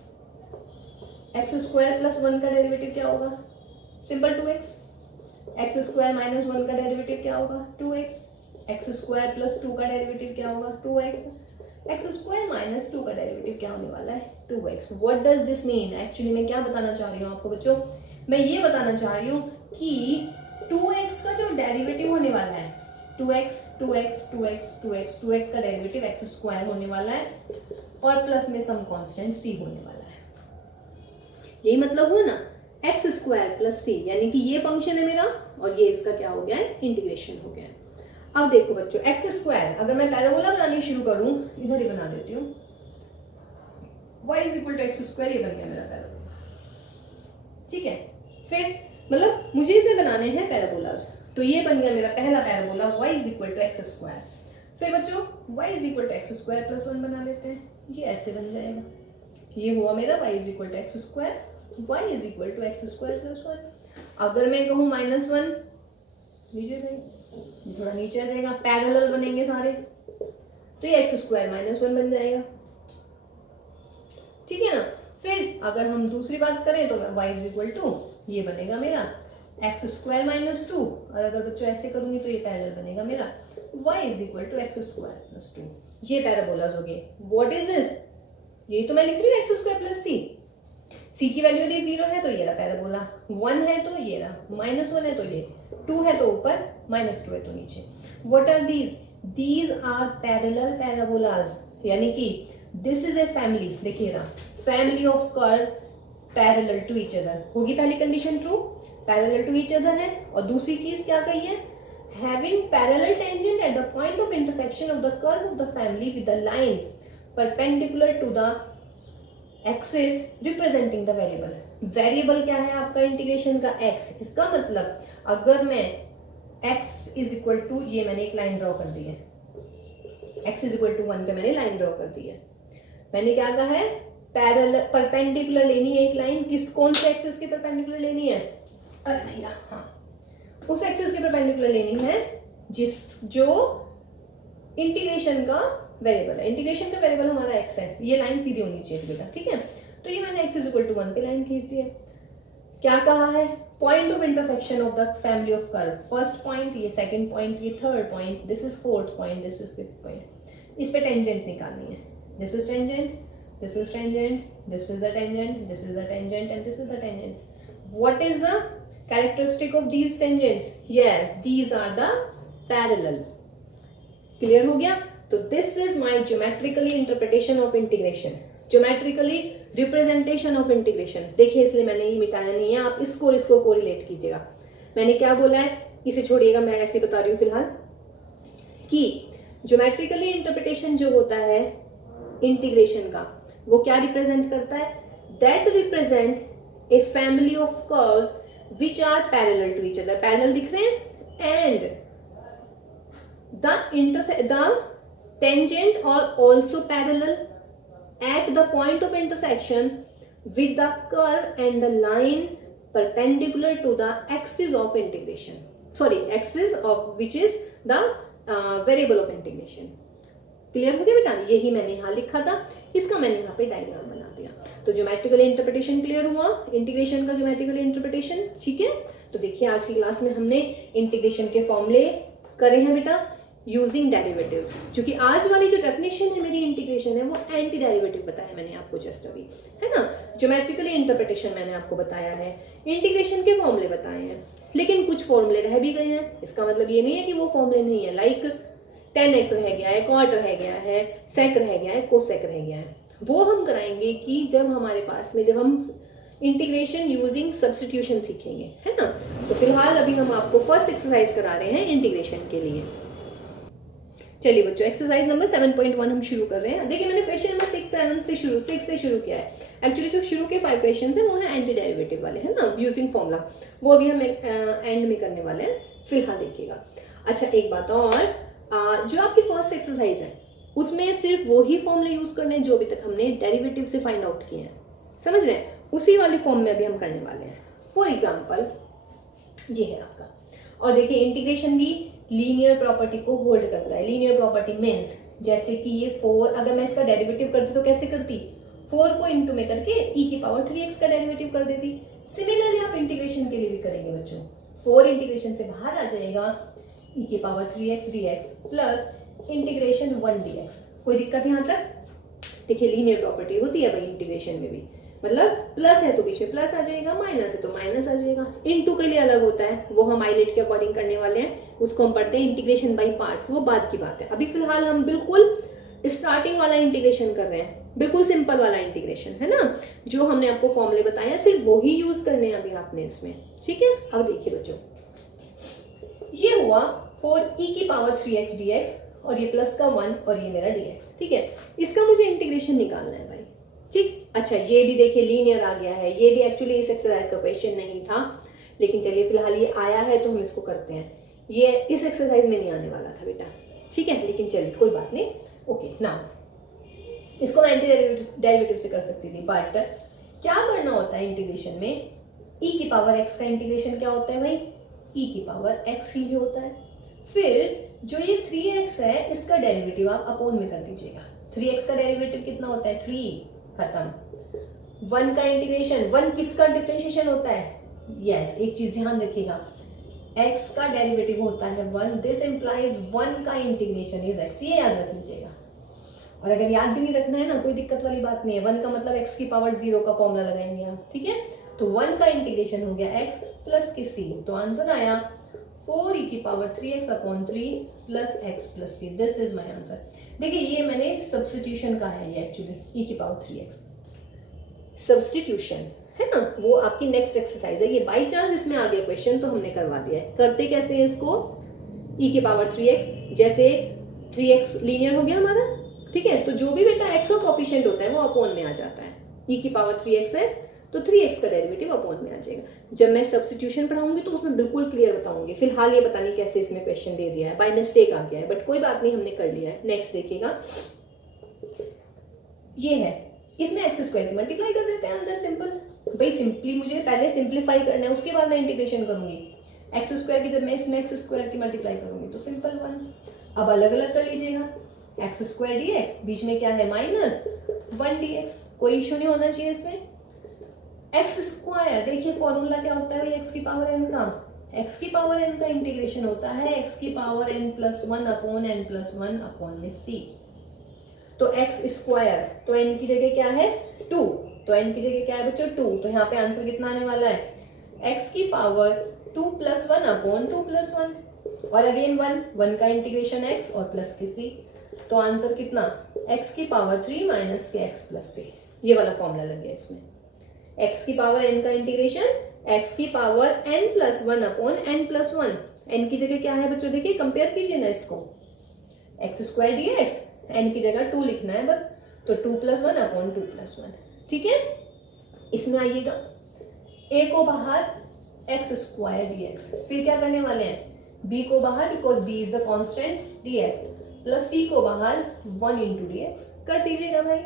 एक्स स्क्वायर प्लस 1 का डेरिवेटिव क्या होगा, simple 2x, x square minus 1 का डेरिवेटिव क्या होगा 2x, एक्स स्क्वायर प्लस 2 का डेरिवेटिव क्या होगा 2x, एक्स स्क्वायर माइनस 2 का डेरिवेटिव क्या होने वाला है 2x। What does this mean, actually मैं क्या बताना चाह रही हूँ आपको बच्चों, मैं ये बताना चाह रही हूँ कि 2x का जो डेरिवेटिव होने वाला है 2x 2x 2x 2x 2x का डेरिवेटिव एक्स स्क्वायर होने वाला है और प्लस में सम कांस्टेंट c होने वाला है। यही मतलब हुआ ना, एक्स स्क्वायर प्लस c, यानी कि ये फंक्शन है मेरा और ये इसका क्या हो गया है, इंटीग्रेशन हो गया है। अब देखो बच्चों, एक्स स्क्वायर अगर मैं पैराबोला बनानी शुरू करूं, इधर ही बना देती हूँ, y is equal to X square, ये बन गया मेरा पैराबोला, ठीक है। फिर मतलब मुझे इसे बनाने हैं पैराबोलाज, तो ये बन गया मेरा पहला parabola y is equal to X square. फिर बच्चों y is equal to X square plus 1 बना लेते हैं, ये ऐसे बन जाएगा, ये हुआ मेरा y is equal to X square, y is equal to X square plus 1। अगर मैं कहूँ -1, लीजिए भाई ये थोड़ा नीचे आ जाएगा, पैरेलल बनेंगे सारे, तो ये एक्स स्क्वायर -1 बन जाएगा, ठीक है ना। फिर अगर हम दूसरी बात करें तो y इज इक्वल टू ये बनेगा मेरा एक्स स्क्वायर माइनस 2, और अगर बच्चों ऐसे करूंगी तो ये पैरेलल बनेगा मेरा y is equal to X square plus 2। ये पैराबोलाज हो गए। व्हाट इज दिस, ये तो मैं लिख रही हूँ एक्स स्क्वायर प्लस c की वैल्यू यदि 0 है तो ये रहा पैराबोला, 1 है तो ये रहा, -1 है तो ये, 2 है तो ऊपर, -2 है तो नीचे। What are these are parallel parabolas, यानी कि दिस इज ए फैमिली, देखिए रहा family of curve parallel to each other, होगी पहली condition true, parallel to each other है, और दूसरी चीज क्या कही है, having parallel tangent at the point of intersection of the curve of the family with the line perpendicular to the axis representing the variable. Variable क्या है आपका इंटीग्रेशन का x, इसका मतलब अगर मैं x इज इक्वल टू, ये मैंने एक लाइन ड्रॉ कर दी है, x इज इक्वल टू 1 पे मैंने लाइन ड्रॉ कर दी है, मैंने क्या कहा है पैरेलल परपेंडिकुलर लेनी है एक लाइन, किस कौन से एक्सिस के परपेंडिकुलर लेनी है, अरे भैया हाँ, उस एक्सिस के परपेंडिकुलर लेनी है जो इंटीग्रेशन का वेरिएबल है। इंटीग्रेशन का वेरिएबल हमारा x है, ये लाइन सीधी होनी चाहिए बेटा, ठीक है। तो ये मैंने x इज इक्वल टू 1 पे लाइन खींच दी है। क्या कहा है, point of intersection of the family of curve, first point, ये सेकंड पॉइंट, ये third point, this is fourth point, this is fifth point. इस पे टेंजेंट निकालनी है, this is tangent, this is tangent, this is the tangent, this is the tangent, and this is the tangent. What is the characteristic of these tangents? Yes, these are the parallel. Clear हो गया? तो this is my geometrically interpretation of integration. Geometrically representation of integration. देखिए इसलिए मैंने ये मिटाया नहीं है, आप इसको कोरिलेट कीजिएगा। मैंने क्या बोला है, इसे छोड़िएगा, मैं ऐसे बता रही हूँ फिलहाल कि geometrically interpretation जो होता है इंटीग्रेशन का, वो क्या रिप्रेजेंट करता है, that represent a family of curves which are parallel to each other, parallel दिख रहे हैं, and the tangent are also parallel at the point of intersection with the curve and the line perpendicular to the axis of integration, sorry axis of which is the variable of integration. Clear हो गया बेटा, यही मैंने यहाँ लिखा था, इसका मैंने यहाँ पे डायग्राम बना था। दिया। तो ज्योमेट्रिकल इंटरप्रिटेशन क्लियर हुआ, इंटीग्रेशन का ज्योमेट्रिकल इंटरप्रिटेशन, ठीक है। तो देखिए आज की क्लास में हमने इंटीग्रेशन के फॉर्मूले करे हैं बेटा यूजिंग डेरिवेटिव्स। क्योंकि आज वाली जो डेफिनेशन है मेरी इंटीग्रेशन है वो एंटी डेरिवेटिव बताया मैंने आपको जस्ट अभी, है ना। ज्योमेट्रिकली इंटरप्रिटेशन मैंने आपको बताया है, इंटीग्रेशन के फॉर्मूले बताए हैं, लेकिन कुछ फॉर्मूले रह भी गए हैं। इसका मतलब ये नहीं है कि वो फॉर्मूले नहीं है, लाइक 10x रह गया है, कॉट रह गया है, सेक रह गया है, कोसेक रह गया है। वो हम कराएंगे कि जब हमारे पास में जब हम इंटीग्रेशन यूजिंग सब्स्टिट्यूशन सीखेंगे, है ना। तो फिलहाल अभी हम आपको फर्स्ट एक्सरसाइज करा रहे हैं इंटीग्रेशन के लिए। चलिए बच्चों एक्सरसाइज नंबर 7.1 हम शुरू कर रहे हैं। देखिए मैंने क्वेश्चन नंबर 6 से शुरू किया है। एक्चुअली जो शुरू के 5 क्वेश्चन है वो है एंटी डेरिवेटिव वाले, है ना, यूजिंग फॉर्मूला। वो अभी हम एंड में करने वाले हैं, फिलहाल देखिएगा। अच्छा एक बात और, जो आपकी फर्स्ट एक्सरसाइज है उसमें सिर्फ वही फॉर्मूले यूज करने हैं जो अभी तक हमने डेरिवेटिव से फाइंड आउट किए हैं, समझ रहे हैं, उसी वाले फॉर्म में अभी हम करने वाले हैं। फॉर एग्जाम्पल ये है आपका, और देखिए इंटीग्रेशन भी लीनियर प्रॉपर्टी को होल्ड करता है। लीनियर प्रॉपर्टी मीन्स जैसे कि ये 4 अगर मैं इसका डेरिवेटिव करती तो कैसे करती, 4 को इंटू में करके e की पावर 3x का डेरिवेटिव कर देती। सिमिलरली आप इंटीग्रेशन के लिए भी करेंगे बच्चों। 4 इंटीग्रेशन से बाहर आ जाएगा, e की power 3x dx plus integration 1 dx। कोई दिक्कत यहाँ तक? देखिए लीनियर प्रॉपर्टी होती है भाई इंटीग्रेशन में भी, मतलब प्लस है तो बीच में प्लस आ जाएगा, माइनस है तो माइनस आ जाएगा। इनटू के लिए अलग होता है, वो हम आईलेट के अकॉर्डिंग करने वाले हैं, उसको हम पढ़ते हैं इंटीग्रेशन बाय पार्ट्स, वो बाद की बात है। अभी फिलहाल हम बिल्कुल स्टार्टिंग वाला इंटीग्रेशन कर रहे हैं, बिल्कुल सिंपल वाला इंटीग्रेशन, है ना। जो हमने आपको फॉर्मूले बताया सिर्फ वही यूज करने हैं अभी आपने इसमें, ठीक है। अब देखिए बच्चों ये हुआ 4e की पावर 3x dx और ये प्लस का 1 और ये मेरा dx, ठीक है। इसका मुझे इंटीग्रेशन निकालना है भाई, ठीक। अच्छा ये भी देखिए लीनियर आ गया है, ये भी एक्चुअली इस एक्सरसाइज का क्वेश्चन नहीं था, लेकिन चलिए फिलहाल ये आया है तो हम इसको करते हैं। ये इस एक्सरसाइज में नहीं आने वाला था बेटा, ठीक है, लेकिन चलिए कोई बात नहीं। ओके नाउ इसको मैं एंटी डेरिवेटिव से कर सकती थी, बट क्या करना होता है इंटीग्रेशन में, e की पावर x का इंटीग्रेशन क्या होता है भाई, e की पावर x ही होता है। फिर जो ये 3x है इसका डेरिवेटिव आप अपोन में कर दीजिएगा। 3x का डेरिवेटिव कितना होता है, 3, खत्म। 1 का इंटीग्रेशन, 1 किसका डिफरेंशिएशन होता है, यस एक चीज ध्यान रखिएगा, x का डेरिवेटिव होता है 1, दिस इंप्लाइज 1 का इंटीग्रेशन इज x, ये याद रख लीजिएगा। और अगर याद भी नहीं रखना है ना कोई दिक्कत वाली बात नहीं है, 1 का मतलब x की पावर 0 का फॉर्मूला लगाएंगे आप, ठीक है। तो 1 का इंटीग्रेशन हो गया x प्लस के c, तो आंसर आया 4e की power 3x upon 3 plus x plus c, this is my answer. देखिए ये मैंने सब्स्टिट्यूशन का है, ये एक्चुअली e की पावर 3x सब्स्टिट्यूशन है ना, वो आपकी नेक्स्ट एक्सरसाइज है। ये बाय चांस इसमें आ गया क्वेश्चन तो हमने करवा दिया है। करते कैसे है इसको, e की पावर 3x, जैसे 3x लीनियर हो गया हमारा, ठीक है, तो जो भी बेटा x का कोफिशिएंट होता है वो अपॉन में आ जाता है। e की पावर 3x है तो 3x का डेरिवेटिव अपॉन में आ जाएगा। जब मैं सब्स्टिट्यूशन पढ़ाऊंगी तो उसमें बिल्कुल क्लियर बताऊंगी। फिलहाल ये पता नहीं कैसे इसमें क्वेश्चन दे दिया है, बाय मिस्टेक आ गया है, बट कोई बात नहीं हमने कर लिया है। नेक्स्ट देखिएगा ये है, इसमें एक्स स्क्वायर की मल्टीप्लाई कर देते हैं अंदर, सिंपल भाई। सिंपली मुझे पहले सिंप्लीफाई करना है, उसके बाद मैं इंटीग्रेशन करूंगी। एक्स स्क्वायर की जब मैं इसमें एक्स स्क्वायर की मल्टीप्लाई करूंगी तो सिंपल 1। अब अलग अलग कर लीजिएगा, एक्स स्क्वायर dx, बीच में क्या है माइनस 1 dx, कोई इशू नहीं होना चाहिए इसमें। एक्स स्क्वायर देखिए फॉर्मूला क्या होता है भाई, एक्स की पावर n का, एक्स की पावर n का इंटीग्रेशन होता है एक्स की power n plus 1 upon n plus 1 upon में c। तो एक्स स्क्वायर, तो n की जगह क्या है 2, तो n की जगह क्या है बच्चों 2, तो यहाँ पे आंसर कितना आने वाला है, x की पावर 2 प्लस 1 अपॉन 2 प्लस 1 और अगेन 1 का इंटीग्रेशन x और प्लस की c, तो आंसर कितना x की पावर 3 माइनस के x प्लस c। ये वाला फॉर्मूला लग गया इसमें, x की पावर n का इंटीग्रेशन x की power n plus 1 upon n plus 1, n की जगह क्या है बच्चों, देखिए कंपेयर कीजिए ना इसको, एक्स स्क्वायर dx, n की जगह 2 लिखना है बस, तो 2 प्लस 1 अपॉन 2 प्लस 1, ठीक है। इसमें आइएगा a को बाहर एक्स स्क्वायर dx, फिर क्या करने वाले हैं b को बाहर, because b is the constant dx, plus c को बाहर 1 इंटू dx कर दीजिएगा भाई।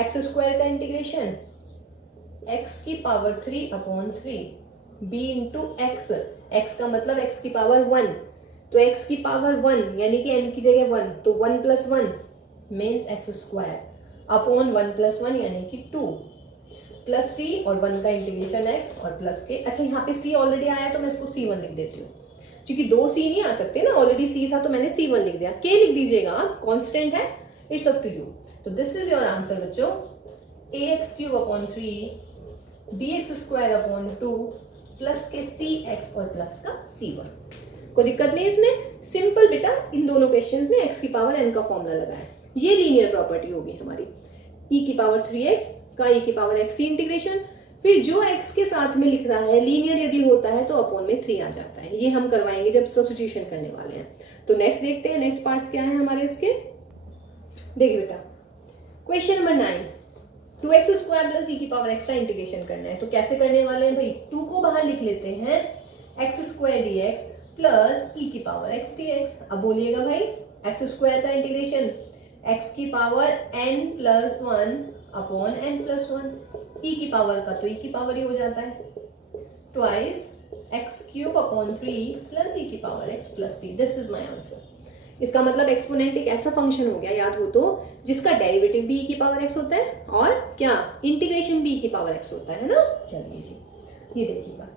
एक्स स्क्वायर का इंटीग्रेशन x की power 3 upon 3 b into x, x का मतलब x की पावर 1, तो x की पावर 1 यानी कि n की जगह 1, तो 1 plus 1 means x square, upon 1 + 1 यानी कि 2 प्लस c और 1 का इंटीग्रेशन x और प्लस के, अच्छा यहाँ पे c ऑलरेडी आया तो मैं इसको c1 लिख देती हूँ, क्योंकि 2 c नहीं आ सकते ना, ऑलरेडी c था तो मैंने c1 लिख दिया। k लिख दीजिएगा आप, कांस्टेंट है, इट्स अप टू यू। तो दिस इज योर आंसर बच्चों, ax³ / 3 bx² / 2 प्लस के cx और प्लस का c1। कोई दिक्कत नहीं इसमें, सिंपल बेटा इन दोनों क्वेश्चंस में x की पावर n का फॉर्मूला लगाएं, ये लीनियर प्रॉपर्टी होगी हमारी। e की पावर 3x का e की पावर x की इंटीग्रेशन, फिर जो x के साथ में लिख रहा है लीनियर यदि होता है तो अपॉन में 3 आ जाता है। ये हम करवाएंगे जब सब्स्टिट्यूशन करने वाले हैं। तो नेक्स्ट देखते हैं, नेक्स्ट पार्ट्स क्या है हमारे इसके। देखिए बेटा क्वेश्चन नंबर 9, 2x² + e की पावर x का इंटीग्रेशन करना है। तो कैसे करने वाले हैं भाई, 2 को बाहर लिख लेते हैं, x² dx प्लस e की पावर x dx। अब बोलिएगा भाई x² का इंटीग्रेशन x की power n + 1 upon n + 1, e की पावर का तो e की पावर ही हो जाता है, twice x³ upon 3 plus e की power x plus c। This is my answer. इसका मतलब एक्सपोनेंट एक ऐसा फंक्शन हो गया, याद हो तो, जिसका डेरिवेटिव भी e की पावर x होता है और क्या इंटीग्रेशन भी e की पावर x होता है ना। चलिए जी, ये देखिएगा,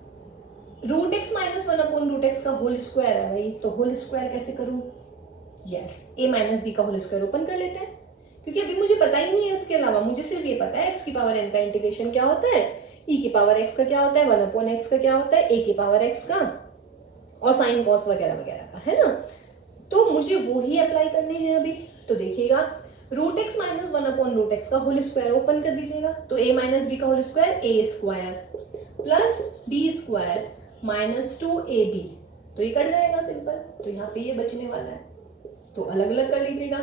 √x - 1 अपॉन √x का होल स्क्वायर है भाई, तो होल स्क्वायर कैसे करूं, यस a - b का होल स्क्वायर ओपन कर लेते हैं, क्योंकि अभी मुझे पता ही नहीं है इसके अलावा, मुझे सिर्फ ये पता है x की पावर n का इंटीग्रेशन क्या होता है, e की पावर x का क्या होता है, 1 अपॉन x का क्या होता है, a की पावर x का, और साइन कॉस वगैरह वगैरह का, है ना। तो मुझे वो ही अप्लाई करने हैं अभी। तो देखिएगा √x - 1 अपॉन √x का होल स्क्वायर ओपन कर दीजिएगा, तो a - b का whole square a² plus b² - 2ab, तो ये कट जाएगा सिंपल, तो यहाँ पे ये बचने वाला है। तो अलग अलग कर लीजिएगा,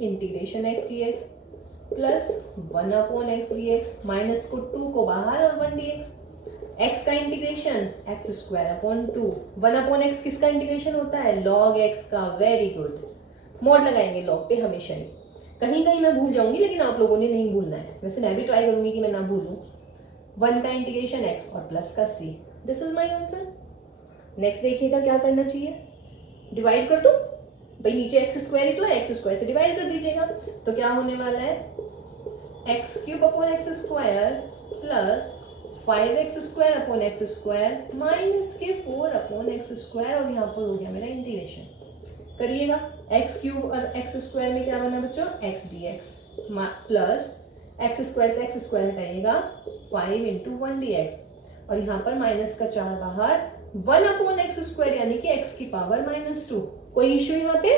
integration x dx plus 1 upon x dx, minus को 2 को बाहर और 1 dx, x का integration x² upon 2, 1 upon x किसका इंटीग्रेशन होता है, log x का। वेरी गुड, मॉड लगाएंगे log पे हमेशा ही, कहीं कहीं मैं भूल जाऊंगी लेकिन आप लोगों ने नहीं भूलना है, वैसे मैं भी ट्राई करूंगी कि मैं ना भूलूं। 1 का इंटीग्रेशन x और प्लस का c, this is my answer. Next देखिएगा क्या करना चाहिए, डिवाइड कर दो भाई, नीचे x² ही तो है, x² से डिवाइड कर दीजिएगा, तो क्या होने वाला है, x³ upon x² plus 5x² upon x² minus के 4 अपॉन x², और यहाँ पर हो गया मेरा इंटीग्रेशन। करिएगा, x³ और x² में क्या बना बच्चों, x dx प्लस x² से x² हटाइएगा 5 × 1 dx, और यहाँ पर माइनस का 4 बाहर, 1 अपॉन x² यानी कि x की पावर -2। कोई इश्यू यहाँ पे,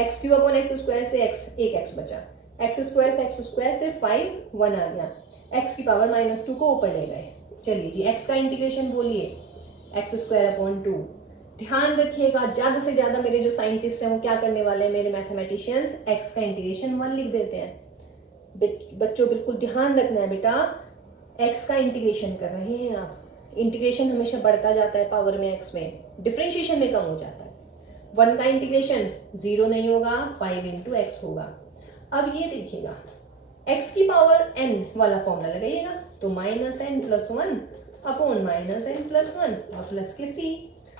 x³ अपॉन x² से एक x बचा, x² से x² सिर्फ 5, 1 आ गया, x की पावर -2 को ऊपर ले गए। चलिए जी, x का इंटीग्रेशन बोलिए, x² अपॉन 2। ध्यान रखिएगा, ज्यादा से ज्यादा मेरे जो साइंटिस्ट हैं वो क्या करने वाले हैं, मेरे मैथमेटिशियंस, x का इंटीग्रेशन 1 लिख देते हैं। बच्चों बिल्कुल ध्यान रखना है बेटा, x का इंटीग्रेशन कर रहे हैं आप, इंटीग्रेशन हमेशा बढ़ता जाता है पावर में x में, डिफरेंशिएशन में कम हो जाता है। 1 का इंटीग्रेशन 0 नहीं होगा, 5 × x होगा। अब ये देखिएगा, x की पावर n वाला फॉर्मूला लगाइएगा, तो -n + 1 अपॉन -n + 1 और प्लस के c।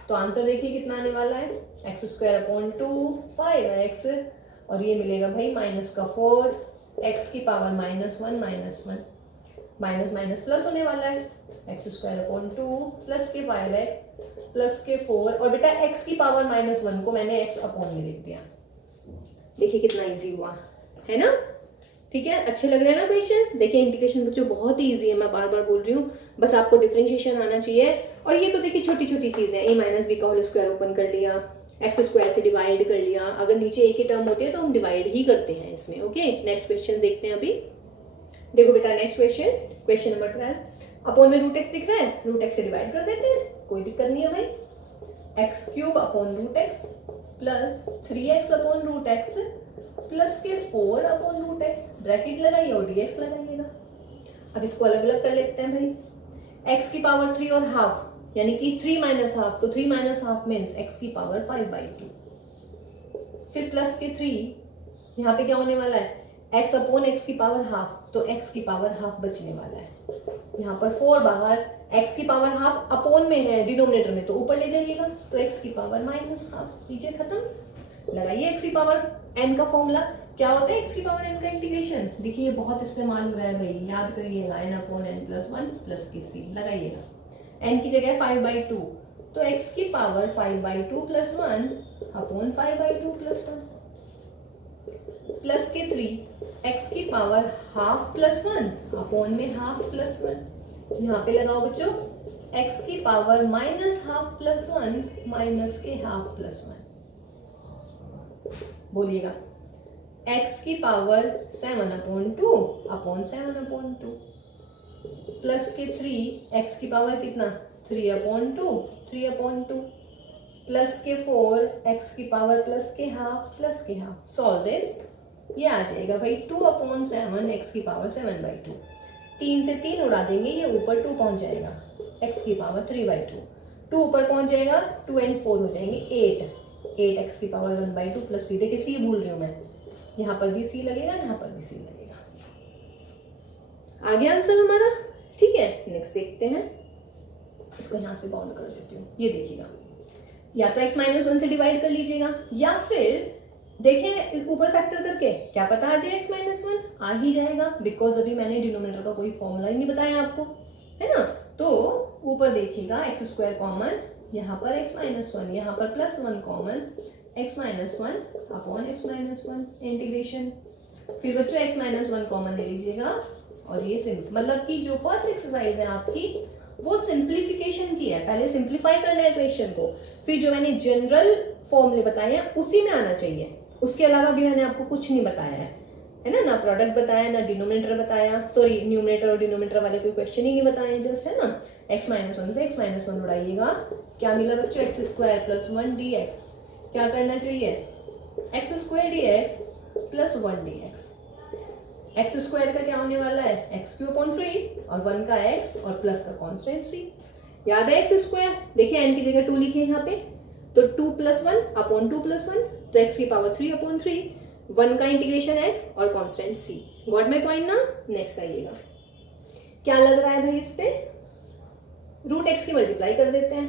तो आंसर देखिए कितना आने वाला है, x² अपॉन 2 5x, और ये मिलेगा भाई माइनस का 4, x की पावर -1 माइनस माइनस प्लस होने वाला है, x² अपॉन 2 प्लस के 5x प्लस के 4, और बेटा x की पावर -1 को मैंने x अपॉन में लिख दिया। देखिए कितना इजी हुआ है ना, ठीक है। अच्छे लग रहे हैं ना क्वेश्चंस। देखिए इंटीग्रेशन बच्चों बहुत ही इजी है, मैं बार बार बोल रही हूँ, बस आपको डिफरेंशिएशन आना चाहिए। और ये तो देखिए छोटी छोटी चीजें, a - b का होल स्क्वायर ओपन कर लिया, x² से डिवाइड कर लिया, अगर नीचे एक ही टर्म होती है तो हम डिवाइड ही करते हैं इसमें। ओके, नेक्स्ट क्वेश्चन देखते हैं अभी। देखो बेटा next question, question number 12, upon में √x दिख रहा है, √x से डिवाइड कर देते हैं, कोई दिक्कत नहीं है भाई। x³ upon √x plus 3x upon √x plus के 4 अपॉन √x, ब्रैकेट लगाइए और dx लगाइएगा। अब इसको अलग अलग कर लेते हैं भाई, x की पावर 3 और हाफ यानी कि 3 - हाफ, तो 3 - हाफ मीन्स x की पावर 5/2, फिर प्लस के 3, यहाँ पे क्या होने वाला है, x अपॉन x की पावर हाफ, तो x की पावर हाफ बचने वाला है, यहाँ पर 4 बाहर, x की पावर हाफ अपॉन में है डिनोमिनेटर में, तो ऊपर ले जाइएगा, तो x की पावर -हाफ, कीजिए खत्म। लगाइए x की पावर n का फॉर्मूला, क्या होता है x की पावर n का इंटीग्रेशन? देखिए ये बहुत इस्तेमाल हो रहा है भाई, याद करिएगा n upon n plus 1 plus की c लगाइएगा। n की जगह 5/2 तो x की power 5/2 plus 1 upon 5/2 plus 1 plus के 3 x की पावर हाफ प्लस 1 अपॉन में हाफ प्लस 1। यहाँ पे लगाओ बच्चों x की power minus half plus 1 minus के हाफ प्लस 1। बोलिएगा x की पावर 7/2 अपॉन 7/2 प्लस के 3 x की पावर कितना 3/2 3/2 प्लस के 4 x की पावर प्लस के हाफ सॉल्व दिस। ये आ जाएगा भाई 2/7 x की पावर 7/2। 3 से 3 उड़ा देंगे, ये ऊपर 2 पहुंच जाएगा x की पावर 3/2। 2 ऊपर पहुंच जाएगा, 2 and 4 हो जाएंगे 8 x की पावर 1/2 प्लस 3। देखिए c भूल रही हूँ मैं, यहाँ पर भी c लगेगा, यहाँ पर भी c लगेगा। आगे आंसर हमारा ठीक है। नेक्स्ट देखते हैं, इसको यहाँ से बाउंड कर देती हूँ। ये देखिएगा, या तो x-1 से डिवाइड कर लीजिएगा या फिर देखें ऊपर फैक्टर करके, क्या पता आ जाए x-1 आ ही जाएगा, बिकॉज अभी मैंने डिनोमिनेटर का कोई फॉर्मूला ही नहीं बताया आपको, है ना। तो ऊपर देखिएगा x² कॉमन, यहाँ पर x-1, यहाँ पर +1 common, x-1 upon x-1 integration. फिर बच्चों x-1 कॉमन ले लीजिएगा और ये मतलब कि जो फर्स्ट एक्सरसाइज है आपकी वो सिंप्लीफिकेशन की है, पहले सिंप्लीफाई करना है क्वेश्चन को, फिर जो मैंने जनरल फॉर्मूले बताए हैं उसी में आना चाहिए। उसके अलावा भी मैंने आपको कुछ नहीं बताया है ना, ना प्रोडक्ट बताया, ना डिनोमिनेटर बताया, सॉरी न्यूमरेटर और डिनोमिनेटर वाले कोई क्वेश्चन ही नहीं बताए, जस्ट है ना। x-1 से x-1 उड़ाइएगा, क्या मिला बच्चों x² + 1 dx। क्या करना चाहिए x² dx + 1 dx। x² का क्या होने वाला है x³ और 1 का x और प्लस का कांस्टेंट c। याद है x², देखिए n की जगह 2 लिखे यहाँ पे, तो 2 + 1 अपॉन 2 + 1 तो x की पावर 3/3, 1 का इंटीग्रेशन x और constant c। Got my point ना। नेक्स्ट आइएगा, क्या लग रहा है भाई इस पे, √x की मल्टीप्लाई कर देते हैं,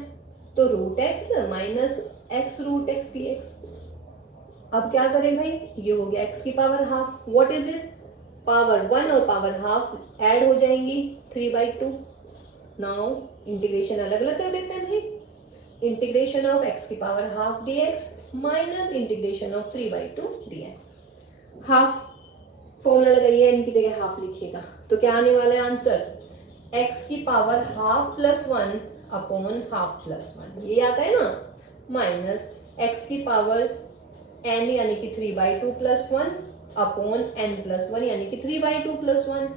तो √x माइनस x√x dx। अब क्या करें भाई, ये हो गया x की power half, what is this, power 1 और पावर हाफ ऐड हो जाएंगी 3/2। नाउ इंटीग्रेशन अलग अलग कर देते हैं भाई, इंटीग्रेशन ऑफ x की power half dx minus integration of 3/2 dx। Half formula लगाइए, n की जगह हाफ लिखिएगा, तो क्या आने वाला है आंसर, x की पावर हाफ + 1 अपॉन हाफ + 1, ये आता है ना, माइनस x की पावर n यानी कि 3/2 + 1 अपॉन n + 1 यानी कि 3/2 + 1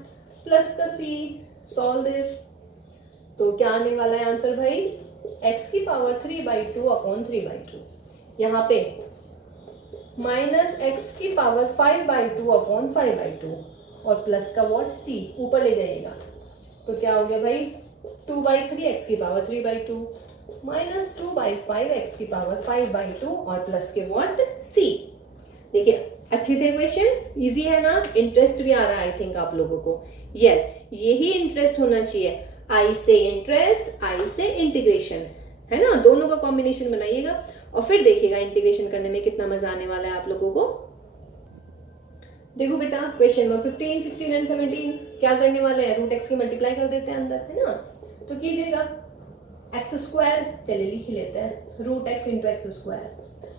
प्लस का c। सॉल्व दिस, तो क्या आने वाला है आंसर भाई, x की पावर 3/2 अपॉन 3/2, यहाँ पे माइनस x की पावर 5/2 अपॉन 5/2 और प्लस का व्हाट c ऊपर ले जाइएगा, तो क्या हो गया भाई 2/3 x की पावर 3/2 माइनस 2/5 x की पावर 5/2 और प्लस के व्हाट c। देखिए अच्छे थे क्वेश्चन, इजी है ना, इंटरेस्ट भी आ रहा है आई थिंक आप लोगों को। यस, यही इंटरेस्ट होना चाहिए, आई से इंटरेस्ट, आई से इंटीग्रेशन, है ना, दोनों का कॉम्बिनेशन बनाइएगा और फिर देखिएगा इंटीग्रेशन करने में कितना मजा आने वाला है आप लोगों को। देखो बेटा क्वेश्चन नंबर 15, 16 एंड 17 क्या करने वाले हैं, √x की मल्टीप्लाई कर देते हैं अंदर, है ना, तो कीजिएगा x², चलिए लिख ही लेते हैं, √x × x²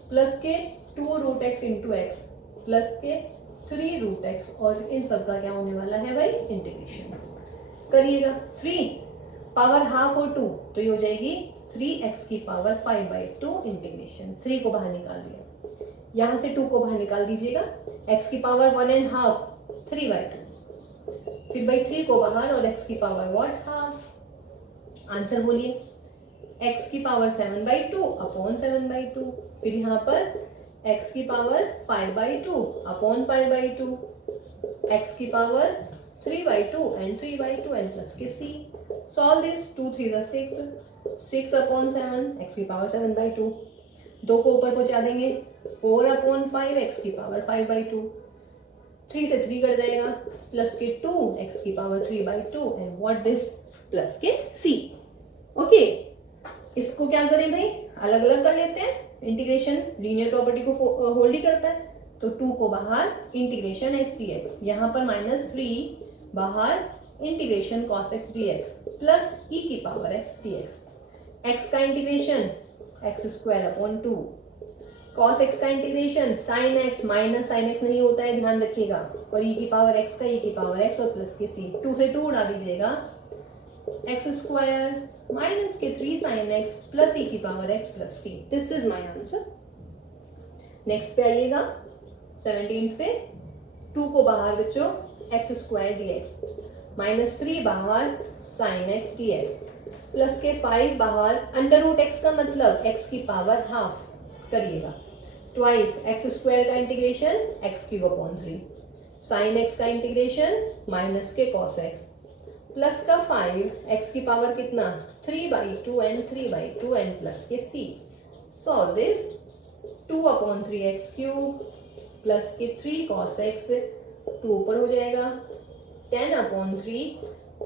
प्लस के 2√x × x प्लस के 3√x और इन सब का क्या होने वाला है भाई, इंटीग्रेशन करिएगा। 3 पावर हाफ और 2 तो ये हो जाएगी 3x की पावर 5/2 इंटीग्रेशन, 3 को बाहर निकाल दिया, यहाँ से 2 को बाहर निकाल दीजिएगा, x की पावर 1/2 3/2, फिर भाई 3 को बाहर और x की पावर व्हाट हाफ। आंसर बोलिए, x की पावर 7/2 अपॉन 7/2, फिर यहाँ पर x की पावर 5/2 अपॉन 5/2, x की पावर 3/2 एंड 3/2 एंड प्लस के c। Solve this, 2 3 6, 6 upon 7 x की पावर 7/2, 2 को ऊपर पहुंचा देंगे, 4 अपॉन 5 x की पावर 5/2, 3 से 3 कट जाएगा, प्लस के 2 x की power 3/2 and what this plus के c। ओके, इसको क्या करें भाई, अलग अलग कर लेते हैं, इंटीग्रेशन लीनियर प्रॉपर्टी को होल्ड ही करता है, तो 2 को बाहर इंटीग्रेशन x dx, यहाँ पर -3 बाहर integration cos x dx plus e की पावर x dx। x का इंटीग्रेशन x² 2, cos x का integration sin x minus sin x नहीं होता है, ध्यान रखिएगा, और e की पावर x का e की पावर x और प्लस के c, 2 से 2 उड़ा दीजिएगा, x² माइनस के 3 sin x प्लस e की power x plus c। This is my answer. Next पे आइएगा 17 पे, 2 को बाहर बच्चों x² dx माइनस 3 बाहर sin x dx प्लस के 5 बाहर अंडर रूट x का मतलब x की पावर हाफ करिएगा, ट्वाइस x² का इंटीग्रेशन x³ 3, sin x का इंटीग्रेशन माइनस के cos x प्लस का 5 x की पावर कितना 3/2n 3/2n प्लस के c। Solve this, 2/3x³ plus के 3 cos x, 2 ऊपर हो जाएगा, 10/3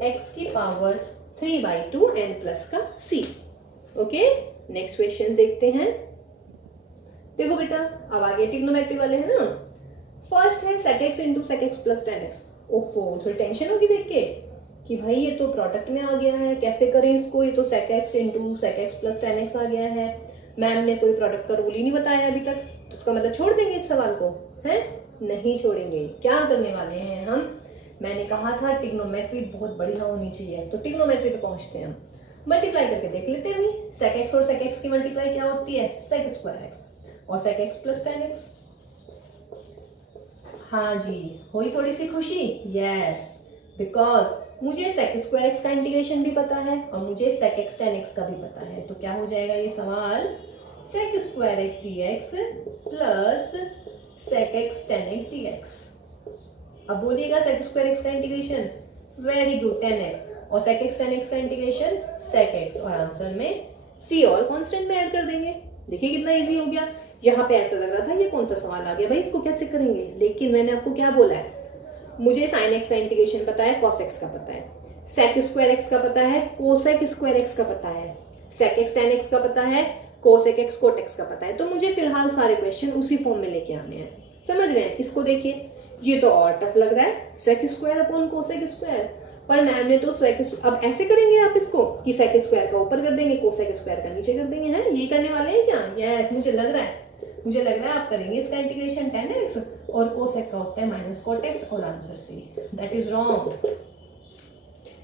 x की पावर 3/2n प्लस का c। ओके, नेक्स्ट क्वेश्चन देखते हैं। देखो बेटा, अब आगे ट्रिग्नोमेट्री वाले हैं ना। फर्स्ट है sec x into sec x plus tan x। ओफो, थोड़ी टेंशन होगी देख के कि भाई ये तो प्रोडक्ट में आ गया है, कैसे करें इसको, ये तो sec x into sec x plus tan x आ गया है, मैम ने कोई प्रोडक्ट का रूल ही नहीं बताया अभी तक, तो उसका मतलब छोड़ देंगे इस सवाल को, हैं? नहीं छोड़ेंगे। क्या करने वाले हैं हम, मैंने कहा था ट्रिग्नोमेट्री बहुत बढ़िया होनी चाहिए, तो ट्रिग्नोमेट्री पे पहुंचते हैं हम। मल्टीप्लाई करके देख लेते हैं भाई, sec x और sec x की मल्टीप्लाई क्या होती है, sec² x और sec x plus tan x। हाँ जी, हुई थोड़ी सी खुशी, यस, बिकॉज मुझे sec² x का इंटीग्रेशन भी पता है और मुझे sec x tan x का भी पता है, तो क्या हो जाएगा ये सवाल, sec² x dx plus sec x tan x dx। अब बोलिएगा sec² x का integration, very good, tan x, और sec x tan x का इंटीग्रेशन sec x, और आंसर में c और कांस्टेंट में ऐड कर देंगे। देखिए कितना इजी हो गया। यहाँ पे ऐसा लग रहा था ये कौन सा सवाल आ गया भाई, इसको कैसे करेंगे, लेकिन मैंने आपको क्या बोला है, मुझे sin x का इंटीग्रेशन पता है, cos x का पता है, sec² x का पता है, cosec² x का पता है, sec x tan x का पता है, cosec x cot x का पता है, तो मुझे फिलहाल सारे क्वेश्चन उसी फॉर्म में लेके आने हैं। समझ रहे हैं? इसको देखिए, ये तो और टफ लग रहा है, sec² cosec², पर मैम ने तो अब ऐसे करेंगे आप इसको कि sec² का ऊपर कर देंगे, cosec² का नीचे कर देंगे, हैं? ये करने वाले हैं क्या? यस, मुझे लग रहा है आप करेंगे इसका इंटीग्रेशन tan x और cosec का होता है माइनस cot x, और answer C. That is wrong,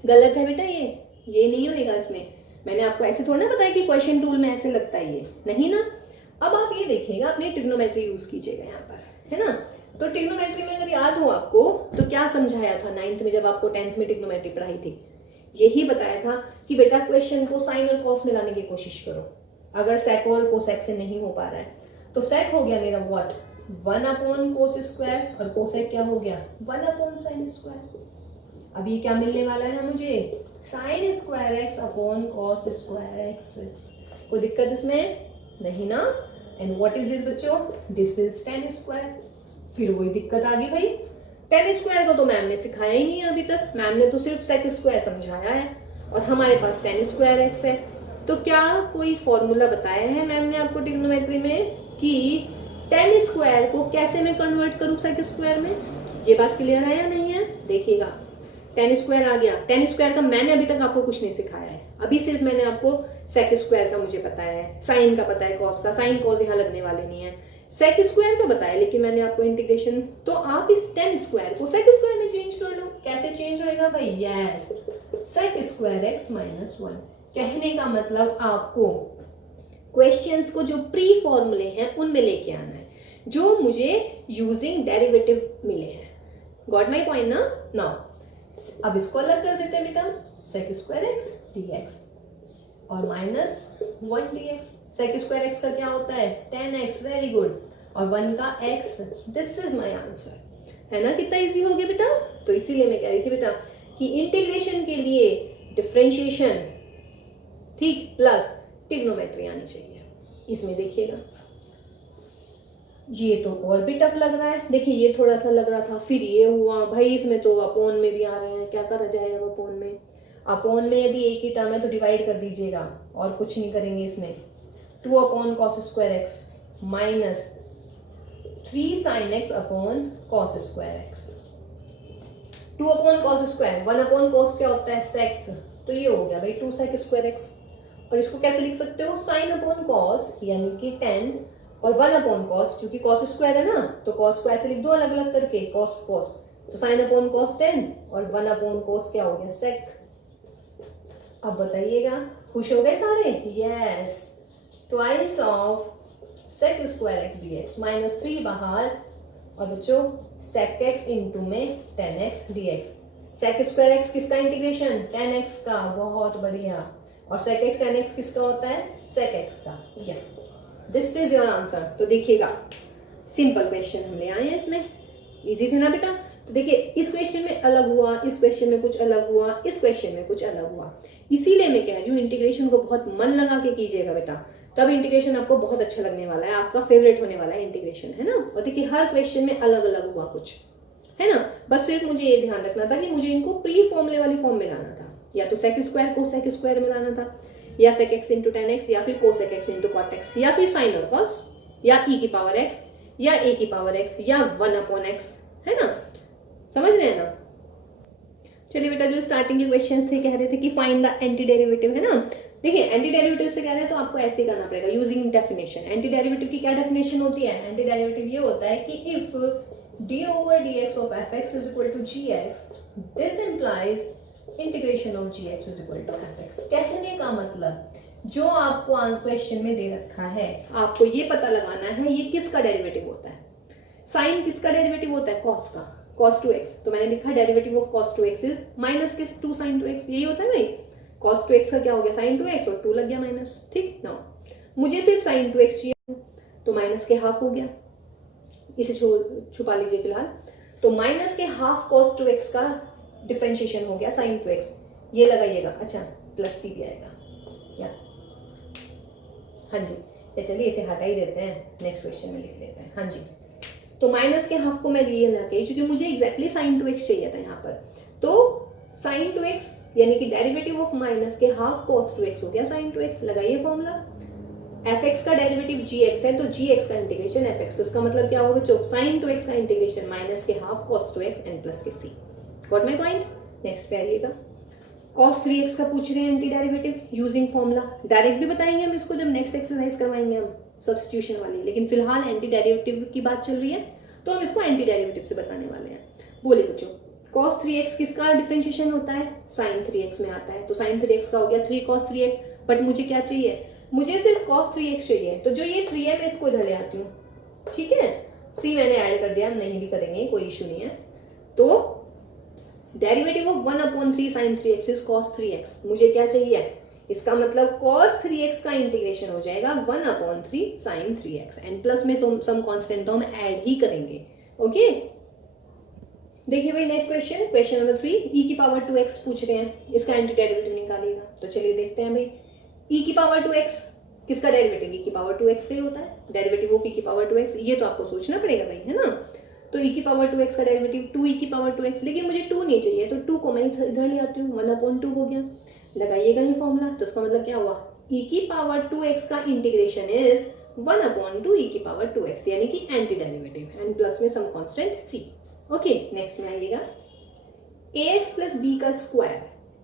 गलत है बेटा, ये नहीं होएगा इसमें। मैंने आपको ऐसे थोड़ा ना बताया कि क्वेश्चन टूल में ऐसे लगता है, ये नहीं ना। अब आप ये देखिएगा, अपनी ट्रिग्नोमेट्री यूज कीजिएगा यहाँ पर, है ना। तो ट्रिग्नोमेट्री में अगर याद हो आपको तो क्या समझाया था 9th में, जब आपको 10th में ट्रिग्नोमेट्री पढ़ाई थी, यही बताया था कि बेटा क्वेश्चन को साइन और कॉस में लाने की कोशिश करो। अगर sec और cosec से नहीं हो पा रहा है तो sec हो गया मेरा व्हाट, 1/cos², और cosec क्या हो गया, 1/sin²। अब ये क्या मिलने वाला है मुझे, sin² x cos² x। कोई दिक्कत इसमें नहीं ना। एंड व्हाट इज दिस बच्चों, दिस इज tan²। फिर वही दिक्कत आ गई भाई, tan² को तो मैम ने सिखाया ही नहीं है अभी तक, मैम ने तो सिर्फ sec² समझाया है और हमारे पास tan² x है। तो क्या कोई फॉर्मूला बताया है मैम ने आपको ट्रिग्नोमेट्री में कि tan² को कैसे मैं कन्वर्ट करूं sec² में? ये बात क्लियर है या नहीं है? देखिएगा, tan² आ गया, tan² का मैंने अभी तक आपको कुछ नहीं सिखाया है, अभी सिर्फ मैंने आपको sec² का मुझे पता है, साइन का पता है, कॉस का, साइन कॉस यहाँ लगने वाले नहीं है, sec² का बताया लेकिन मैंने आपको इंटीग्रेशन। तो आप इस tan² को sec² में चेंज कर लो। कैसे चेंज होएगा भाई, यस, sec² x - 1। कहने का मतलब आपको क्वेश्चंस को जो प्री फॉर्मूले हैं उनमें लेके आना है, जो मुझे यूजिंग डेरिवेटिव मिले हैं। गॉट माई पॉइंट ना। नाउ अब इसको अलग कर देते हैं बेटा, sec² x dx और -1 dx। sec² x का क्या होता है, tan x, वेरी गुड, और 1 का x। This is my answer, है ना। कितना इजी हो गया बेटा। तो इसीलिए मैं कह रही थी बेटा कि इंटीग्रेशन के लिए डिफरेंशिएशन, ठीक, प्लस ट्रिग्नोमेट्री आनी चाहिए। इसमें देखिएगा, ये तो और भी टफ लग रहा है। देखिए ये थोड़ा सा लग रहा था, फिर ये हुआ भाई, इसमें तो अपोन में भी आ रहे हैं, क्या करा जाएगा अपोन में। अपोन में यदि एक ही टर्म है तो डिवाइड कर दीजिएगा और कुछ नहीं करेंगे इसमें। 2/cos² x minus 3 sin x upon cos square x, 2 upon cos square, 1 upon cos क्या होता है sec, तो ये हो गया भाई 2 sec स्क्वायर x। और इसको कैसे लिख सकते हो, sin अपॉन cos यानी कि 10 और 1 अपॉन cos, क्योंकि cos स्क्वायर है ना तो cos को ऐसे लिख दो अलग अलग करके, cos cos, तो sin अपॉन cos 10 और 1 अपॉन cos क्या हो गया sec। अब बताइएगा, खुश हो गए सारे? Yes, twice of sec square x dx, minus 3 बाहर, और बच्चों sec x इंटू में 10x dx। sec square x किसका इंटीग्रेशन? 10x का, बहुत बढ़िया। और sec x 10x किसका होता है? sec x का। या दिस इज योर आंसर। तो देखिएगा, सिंपल क्वेश्चन हम ले आए हैं इसमें, इजी थे ना बेटा? तो देखिए इस क्वेश्चन में अलग हुआ, इस क्वेश्चन में कुछ अलग हुआ, इस क्वेश्चन में कुछ अलग हुआ, इसीलिए मैं कह रही हूँ इंटीग्रेशन को बहुत मन लगा के कीजिएगा बेटा, तब इंटीग्रेशन आपको बहुत अच्छा लगने वाला है, आपका फेवरेट होने वाला है इंटीग्रेशन, है ना? और देखिए हर क्वेश्चन में अलग अलग हुआ कुछ, है ना? बस सिर्फ मुझे ये ध्यान रखना था कि मुझे इनको प्री फॉर्मूले वाली फॉर्म में लाना था, या तो sec स्क्वायर को sec स्क्वायर में लाना था, या sec x इंटू 10x, या फिर cosec x into cot x, या फिर sin और cos, या e की पावर x, या a की पावर x, या 1 अपॉन x, है ना? समझ रहे हैं ना? चलिए बेटा, जो स्टार्टिंग के क्वेश्चंस थे कह रहे थे कि फाइंड द एंटी डेरिवेटिव, है ना? देखिए एंटी डेरिवेटिव से कह रहे हैं तो आपको ऐसे करना पड़ेगा यूजिंग डेफिनेशन। एंटी डेरिवेटिव की क्या डेफिनेशन होती है? एंटी डेरिवेटिव ये होता है कि if d over dx of fx is equal to gx, this implies integration of gx is equal to fx। कहने का मतलब जो आपको क्वेश्चन में दे रखा है, आपको ये पता लगाना है ये किसका डेरिवेटिव होता है। साइन किसका डेरिवेटिव होता है? cos का, cos 2x। तो मैंने लिखा derivative of cos 2x is minus किस 2 sin 2x, यही होता है भाई। cos 2x का क्या हो गया? sin 2x, और 2 लग गया माइनस, ठीक ना? मुझे सिर्फ sin 2x चाहिए तो माइनस के हाफ हो गया, इसे छुपा लीजिए फिलहाल। तो माइनस के हाफ cos 2x का डिफरेंशिएशन हो गया sin 2x, ये लगाइएगा। अच्छा, प्लस सी भी आएगा या हाँ जी, तो चलिए इसे हटा ही देते हैं, नेक्स्ट क्वेश्चन में लिख लेते हैं। हाँ जी, तो माइनस के हाफ को मैं लिए लगा, क्योंकि मुझे एग्जैक्टली sin 2x चाहिए था यहाँ पर। तो sin 2x यानी कि डेरिवेटिव ऑफ माइनस के हाफ cos 2x हो गया sin 2x। लगाइए फॉर्मूला, fx का डेरिवेटिव gx है तो gx का इंटीग्रेशन fx, तो इसका मतलब क्या होगा बच्चों? sin 2x का इंटीग्रेशन माइनस के half cos 2x n plus के c। Got my point? Next पे आइएगा, cos 3x का पूछ रहे हैं anti derivative using formula. Direct भी बताएंगे हम इसको जब नेक्स्ट एक्सरसाइज करवाएंगे हम सब्स्टिट्यूशन वाली, लेकिन फिलहाल एंटी डेरिवेटिव की बात चल रही है तो हम इसको एंटी डेरिवेटिव से बताने वाले हैं। बोलिए बच्चों, cos 3x किसका डिफरेंशिएशन होता है? sin 3x में आता है, तो sin 3x का हो गया 3 cos 3x। बट मुझे क्या चाहिए? मुझे सिर्फ cos 3x चाहिए, तो जो ये 3 है मैं इसको इधर ले आती हूँ, ठीक है? c मैंने ऐड कर दिया, नहीं भी करेंगे कोई इशू नहीं है। तो derivative of 1 upon 3 sin 3x is cos 3x। मुझे क्या चाहिए? इसका मतलब cos 3x का इंटीग्रेशन हो जाएगा 1 upon 3 sin 3x, and plus में सम कांस्टेंट तो हम ऐड ही करेंगे। ओके, देखिए भाई next question, question number 3, e की पावर 2x पूछ रहे हैं, इसका एंटी डेरिवेटिव निकालिएगा। तो चलिए देखते हैं भाई, e की पावर 2x किसका डेरिवेटिव? e की पावर 2x का ही होता है, डेरिवेटिव ऑफ e की पावर 2x। ये तो आपको सोचना पड़ेगा भाई, है ना? तो e की पावर 2x का डेरिवेटिव 2e की पावर 2x, लेकिन मुझे 2 नहीं चाहिए तो 2 को मैं इधर ले आती हूँ, 1 अपॉन 2 हो गया। लगाइएगा ये फॉर्मूला, तो इसका मतलब क्या हुआ? e की पावर 2x का इंटीग्रेशन इज 1 अपॉन 2 e की पावर 2x, यानी कि एंटी डेरिवेटिव एंड प्लस में some constant c। Okay, next में आइएगा, ax प्लस b का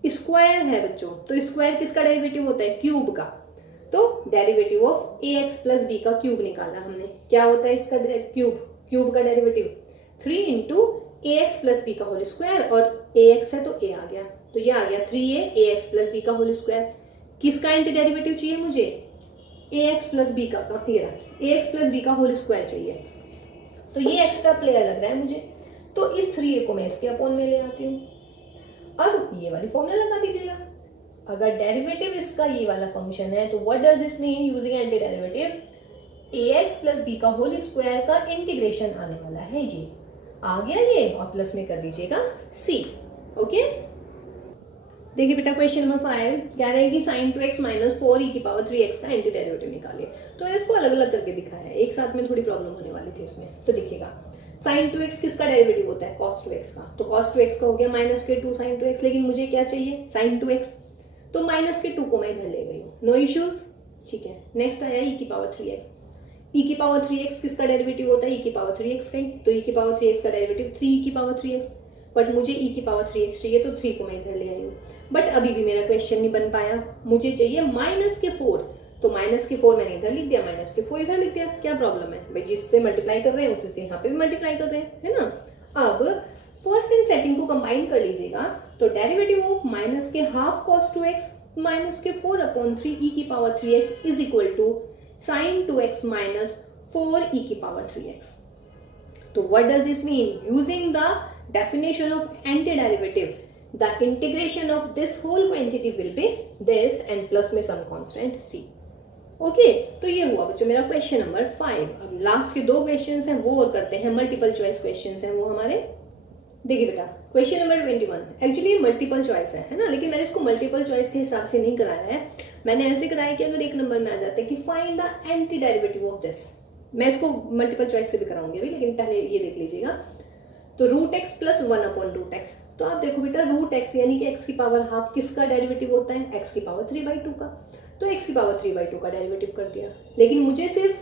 स्क्वायर है बच्चों, तो स्क्वायर किसका डेरिवेटिव होता है? क्यूब का। तो derivative of ax plus b का क्यूब निकाला हमने, क्या होता है इसका क्यूब का derivative? 3 into ax plus b का होल स्क्वायर, और ax है तो a आ गया, तो ये आ गया 3a ax प्लस b का होल स्क्वायर। किसका एंटी डेरिवेटिव चाहिए मुझे? ax प्लस b का, ax प्लस b का होल स्क्वायर चाहिए, तो ये एक्स्ट्रा प्लेयर लग रहा है मुझे, तो इस 3a को मैं इसके अपॉन में ले आती हूँ। अब ये वाली फॉर्मूला लगा दीजिएगा, अगर डेरिवेटिव इसका ये वाला फंक्शन है तो what does this mean? Using anti derivative ax plus b का होल स्क्वायर का इंटीग्रेशन आने वाला है, ये आ गया ये, और प्लस में कर दीजिएगा c। ओके, देखिए बेटा क्वेश्चन नंबर 5 कह रहे हैं कि sin 2x माइनस 4e की पावर 3x का एंटी डेरिवेटिव निकालिए। तो मैंने इसको अलग अलग करके दिखाया है, एक साथ में थोड़ी प्रॉब्लम होने वाली थी इसमें। तो देखिएगा, sin 2x किसका डेरिवेटिव होता है? cos 2x का, तो cos 2x का हो गया माइनस के 2 sin 2x, लेकिन मुझे क्या चाहिए? sin 2x, तो माइनस के 2 को मैं इधर ले गई हूँ, नो इश्यूज, ठीक है। नेक्स्ट आया e की पावर 3x, e की पावर 3x किसका डेरिवेटिव होता है, e की पावर 3x का ही, तो e की पावर 3x का डेरिवेटिव 3e की पावर 3x, बट मुझे e की पावर 3x चाहिए तो 3 को मैं इधर ले आई हूँ। बट अभी भी मेरा क्वेश्चन नहीं बन पाया, मुझे चाहिए -4, तो -4 मैंने इधर लिख दिया, -4 इधर लिख दिया, क्या प्रॉब्लम है भाई, जिससे मल्टीप्लाई कर रहे हैं उसी से यहाँ पे भी मल्टीप्लाई कर रहे हैं, है ना। अब फर्स्ट एंड सेकंड को कंबाइन कर लीजिएगा, तो derivative of -½ cos 2x -4/3 e की power 3x is equal to sin 2x - 4 e की पावर 3x। तो what does this mean, using the definition of antiderivative, the integration of this whole quantity will be this and plus में some constant c। ओके तो ये हुआ बच्चों मेरा क्वेश्चन नंबर 5। अब लास्ट के 2 क्वेश्चंस हैं वो और करते हैं, मल्टीपल चॉइस क्वेश्चंस हैं वो हमारे। देखिए बेटा question number 21 actually multiple choice है ना, लेकिन मैंने इसको मल्टीपल चॉइस के हिसाब से नहीं कराया है, मैंने ऐसे कराया कि अगर एक नंबर में आ जाता है कि find the anti derivative of this, मैं इसको मल्टीपल चॉइस से भी कराऊंगी अभी, लेकिन पहले ये देख लीजिएगा। तो √x + 1/√x, तो आप देखो बेटा √x यानी कि x की पावर ½ किसका डेरिवेटिव होता है, x की पावर 3/2 का, तो x की पावर 3/2 का डेरिवेटिव कर दिया, लेकिन मुझे सिर्फ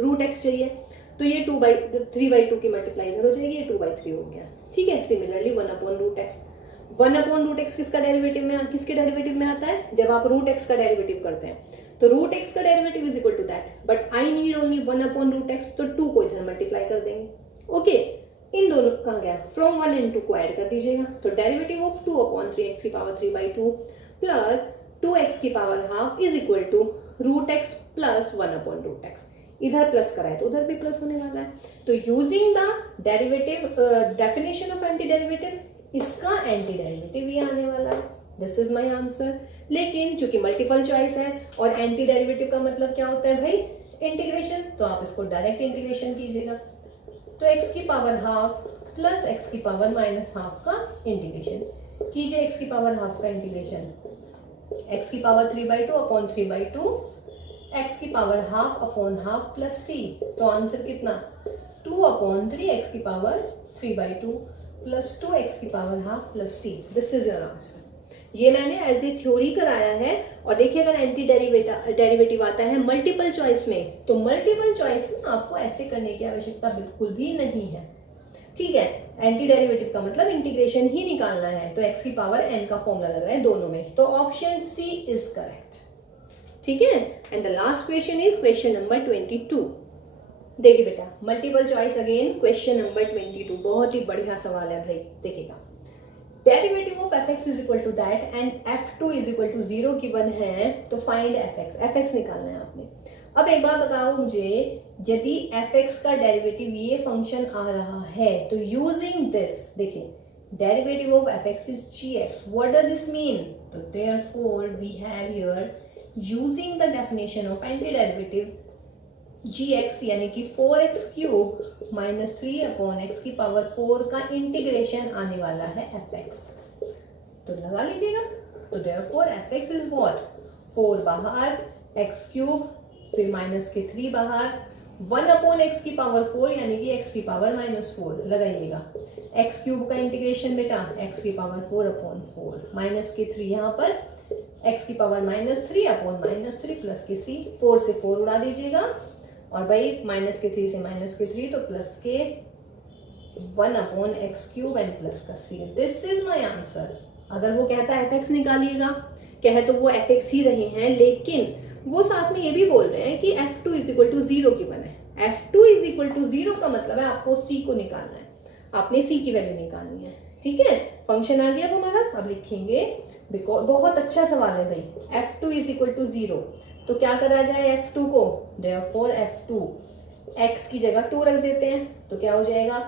√x चाहिए, तो ये 3/2 की मल्टीप्लाई इधर हो जाएगी, ये 2/3 हो गया, ठीक है। सिमिलरली 1/√x, 1/√x किसका डेरिवेटिव में, किसके डेरिवेटिव में आता है, जब आप √x का डेरिवेटिव करते हैं, तो √x का derivative is equal to that, but I need only 1/√x, तो 2 को इधर मल्टीप्लाई कर देंगे। ओके इन दोनों कहाँ गया, फ्रॉम 1 and 2 को ऐड कर दीजिएगा, तो डेरिवेटिव ऑफ 2/3x की पावर 3/2 प्लस 2x की power ½ is equal to √x + 1/√x, इधर प्लस कराए तो उधर भी प्लस होने वाला है। तो using the derivative definition of anti derivative, इसका एंटी डेरिवेटिव ये आने वाला है, दिस इज माय आंसर। लेकिन चूंकि मल्टीपल चॉइस है और एंटी डेरिवेटिव का मतलब क्या होता है भाई, इंटीग्रेशन, तो आप इसको डायरेक्ट इंटीग्रेशन कीजिएगा, तो x की पावर ½ प्लस x की पावर -½ का इंटीग्रेशन कीजिए, x की पावर ½ का इंटीग्रेशन, x की पावर 3/2/3/2, x की पावर ½ प्लस c, तो आंसर कितना 2/3 x की पावर 3/2 प्लस 2x की power ½ plus c, this is your answer. ये मैंने एज ए थ्योरी कराया है, और देखिए अगर एंटी डेरिवेटिव आता है मल्टीपल चॉइस में, तो मल्टीपल चॉइस में आपको ऐसे करने की आवश्यकता बिल्कुल भी नहीं है, ठीक है। एंटी डेरिवेटिव का मतलब इंटीग्रेशन ही निकालना है, तो x की पावर n का फॉर्मूला लग रहा है दोनों में, तो ऑप्शन सी इज करेक्ट, ठीक है। And the last question is question number 22। देखिए बेटा multiple choice again, question number 22 बहुत ही बढ़िया सवाल है भाई, देखिएगा। Derivative of fx is equal to that and f2 is equal to 0 given है, तो फाइंड fx निकालना है आपने। अब एक बार बताओ मुझे, यदि fx का डेरिवेटिव ये फंक्शन आ रहा है, तो यूजिंग दिस, देखिए derivative of fx is gx, what does this mean, तो therefore we have here using the definition of anti derivative gx यानी कि 4x³ - 3/x की पावर 4 का इंटीग्रेशन आने वाला है fx, तो लगा लीजिएगा, तो देयरफॉर fx इज व्हाट, 4 बाहर, x³ फिर -3 बाहर, 1/x की पावर 4 यानी कि x की पावर -4 लगाइएगा, x³ का इंटीग्रेशन बेटा x की पावर 4/4 -3 यहाँ पर, x की पावर -3/-3 प्लस के c, 4 से 4 उड़ा दीजिएगा, और भाई -3 से -3 तो प्लस के 1/x³ एंड प्लस का c, this is my answer. अगर वो कहता है fx निकालिएगा, कहे तो वो fx ही रहे हैं, लेकिन वो साथ में ये भी बोल रहे हैं कि f2 इज इक्वल टू 0 की बने, f2 इज इक्वल टू 0 का मतलब है आपको c को निकालना है, आपने c की वैल्यू निकालनी है, ठीक है। फंक्शन आ गया अब हमारा, अब लिखेंगे, बहुत अच्छा सवाल है भाई, f2 इज इक्वल टू 0, तो क्या करा जाए f2 को, देयरफॉर f2 x की जगह 2 रख देते हैं, तो क्या हो जाएगा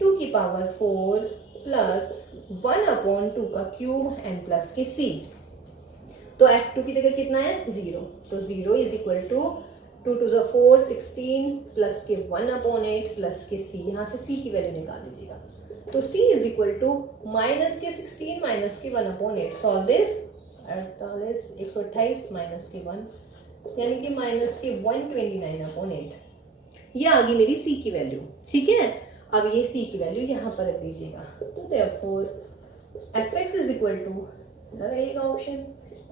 2 की पावर 4 प्लस 1/2 का क्यूब एंड प्लस के c, तो f2 की जगह कितना है 0, तो 0 is equal to 2 to the 4 16 plus के 1/8 प्लस के c, यहाँ से c की वैल्यू निकाल दीजिएगा, तो c is equal to -16 - 1/8, solve this, 48 128 - 1 यानी कि -129/8, ये आ गई मेरी c की वैल्यू, ठीक है। अब ये c की वैल्यू यहाँ पर रख दीजिएगा, तो therefore fx is equal to, लगाइएगा ऑप्शन,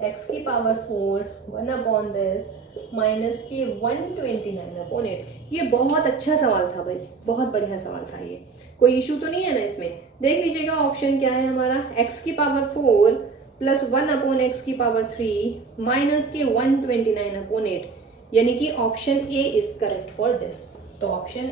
x की पावर 4 1 अपॉन दिस माइनस के 129 अपॉन 8। ये बहुत अच्छा सवाल था भाई, बहुत बढ़िया सवाल था ये, कोई इशू तो नहीं है ना इसमें। देख लीजिएगा ऑप्शन क्या है हमारा, x की पावर 4 प्लस 1 अपॉन एक्स की पावर 3 माइनस के 129 अपॉन 8, यानी कि option A is correct for this. तो option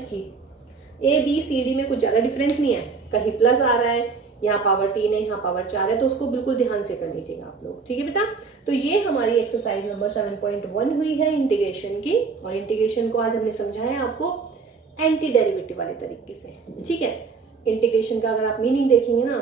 A B C D में कुछ ज़्यादा डिफरेंस नहीं है, कहीं प्लस आ रहा है, यहाँ पावर 3 है, यहाँ पावर 4 है, तो उसको बिल्कुल ध्यान से कर लीजिएगा आप लोग, ठीक है बेटा। तो ये हमारी एक्सरसाइज नंबर 7.1 हुई है इंटीग्रेशन की, और इंटीग्रेशन को आज हमने समझाया आपको एंटी डेरिवेटिव वाले तरीके से, ठीक है। इंटीग्रेशन का अगर आप मीनिंग देखेंगे ना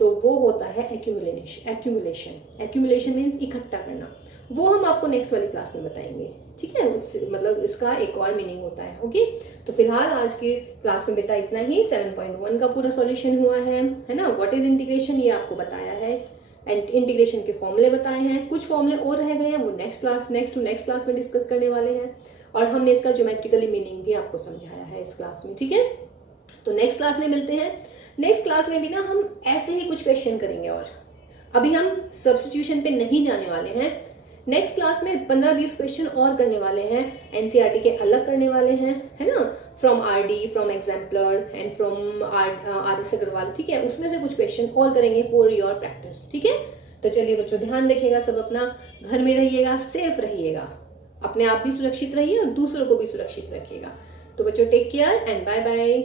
तो वो होता है एक्यूमुलेशन मीन्स इकट्ठा करना, वो हम आपको नेक्स्ट वाली क्लास में बताएंगे, ठीक है। उससे मतलब इसका एक और मीनिंग होता है, ओके। तो फिलहाल आज की क्लास में बेटा इतना ही, 7.1 का पूरा सॉल्यूशन हुआ है ना। व्हाट इज इंटीग्रेशन ये आपको बताया है, एंड इंटीग्रेशन के फॉर्मूले बताए हैं, कुछ फॉर्मूले और रह गए हैं, वो नेक्स्ट टू नेक्स्ट क्लास में डिस्कस करने वाले हैं, और हमने इसका ज्योमेट्रिकली मीनिंग भी आपको समझाया है इस क्लास में, ठीक है। तो नेक्स्ट क्लास में मिलते हैं। नेक्स्ट क्लास में भी ना हम ऐसे ही कुछ क्वेश्चन करेंगे, और अभी हम सब्स्टिट्यूशन पे नहीं जाने वाले हैं। नेक्स्ट क्लास में 15-20 क्वेश्चन और करने वाले हैं, एनसीईआरटी के अलग करने वाले हैं, है ना, from RD, from exemplar and from RS. Agarwal, ठीक है। उसमें से कुछ क्वेश्चन और करेंगे फॉर योर प्रैक्टिस, ठीक है। तो चलिए बच्चों, ध्यान रखिएगा सब अपना, घर में रहिएगा, सेफ रहिएगा, अपने आप भी सुरक्षित रहिए और दूसरों को भी सुरक्षित रखिएगा। तो बच्चों take care and bye bye.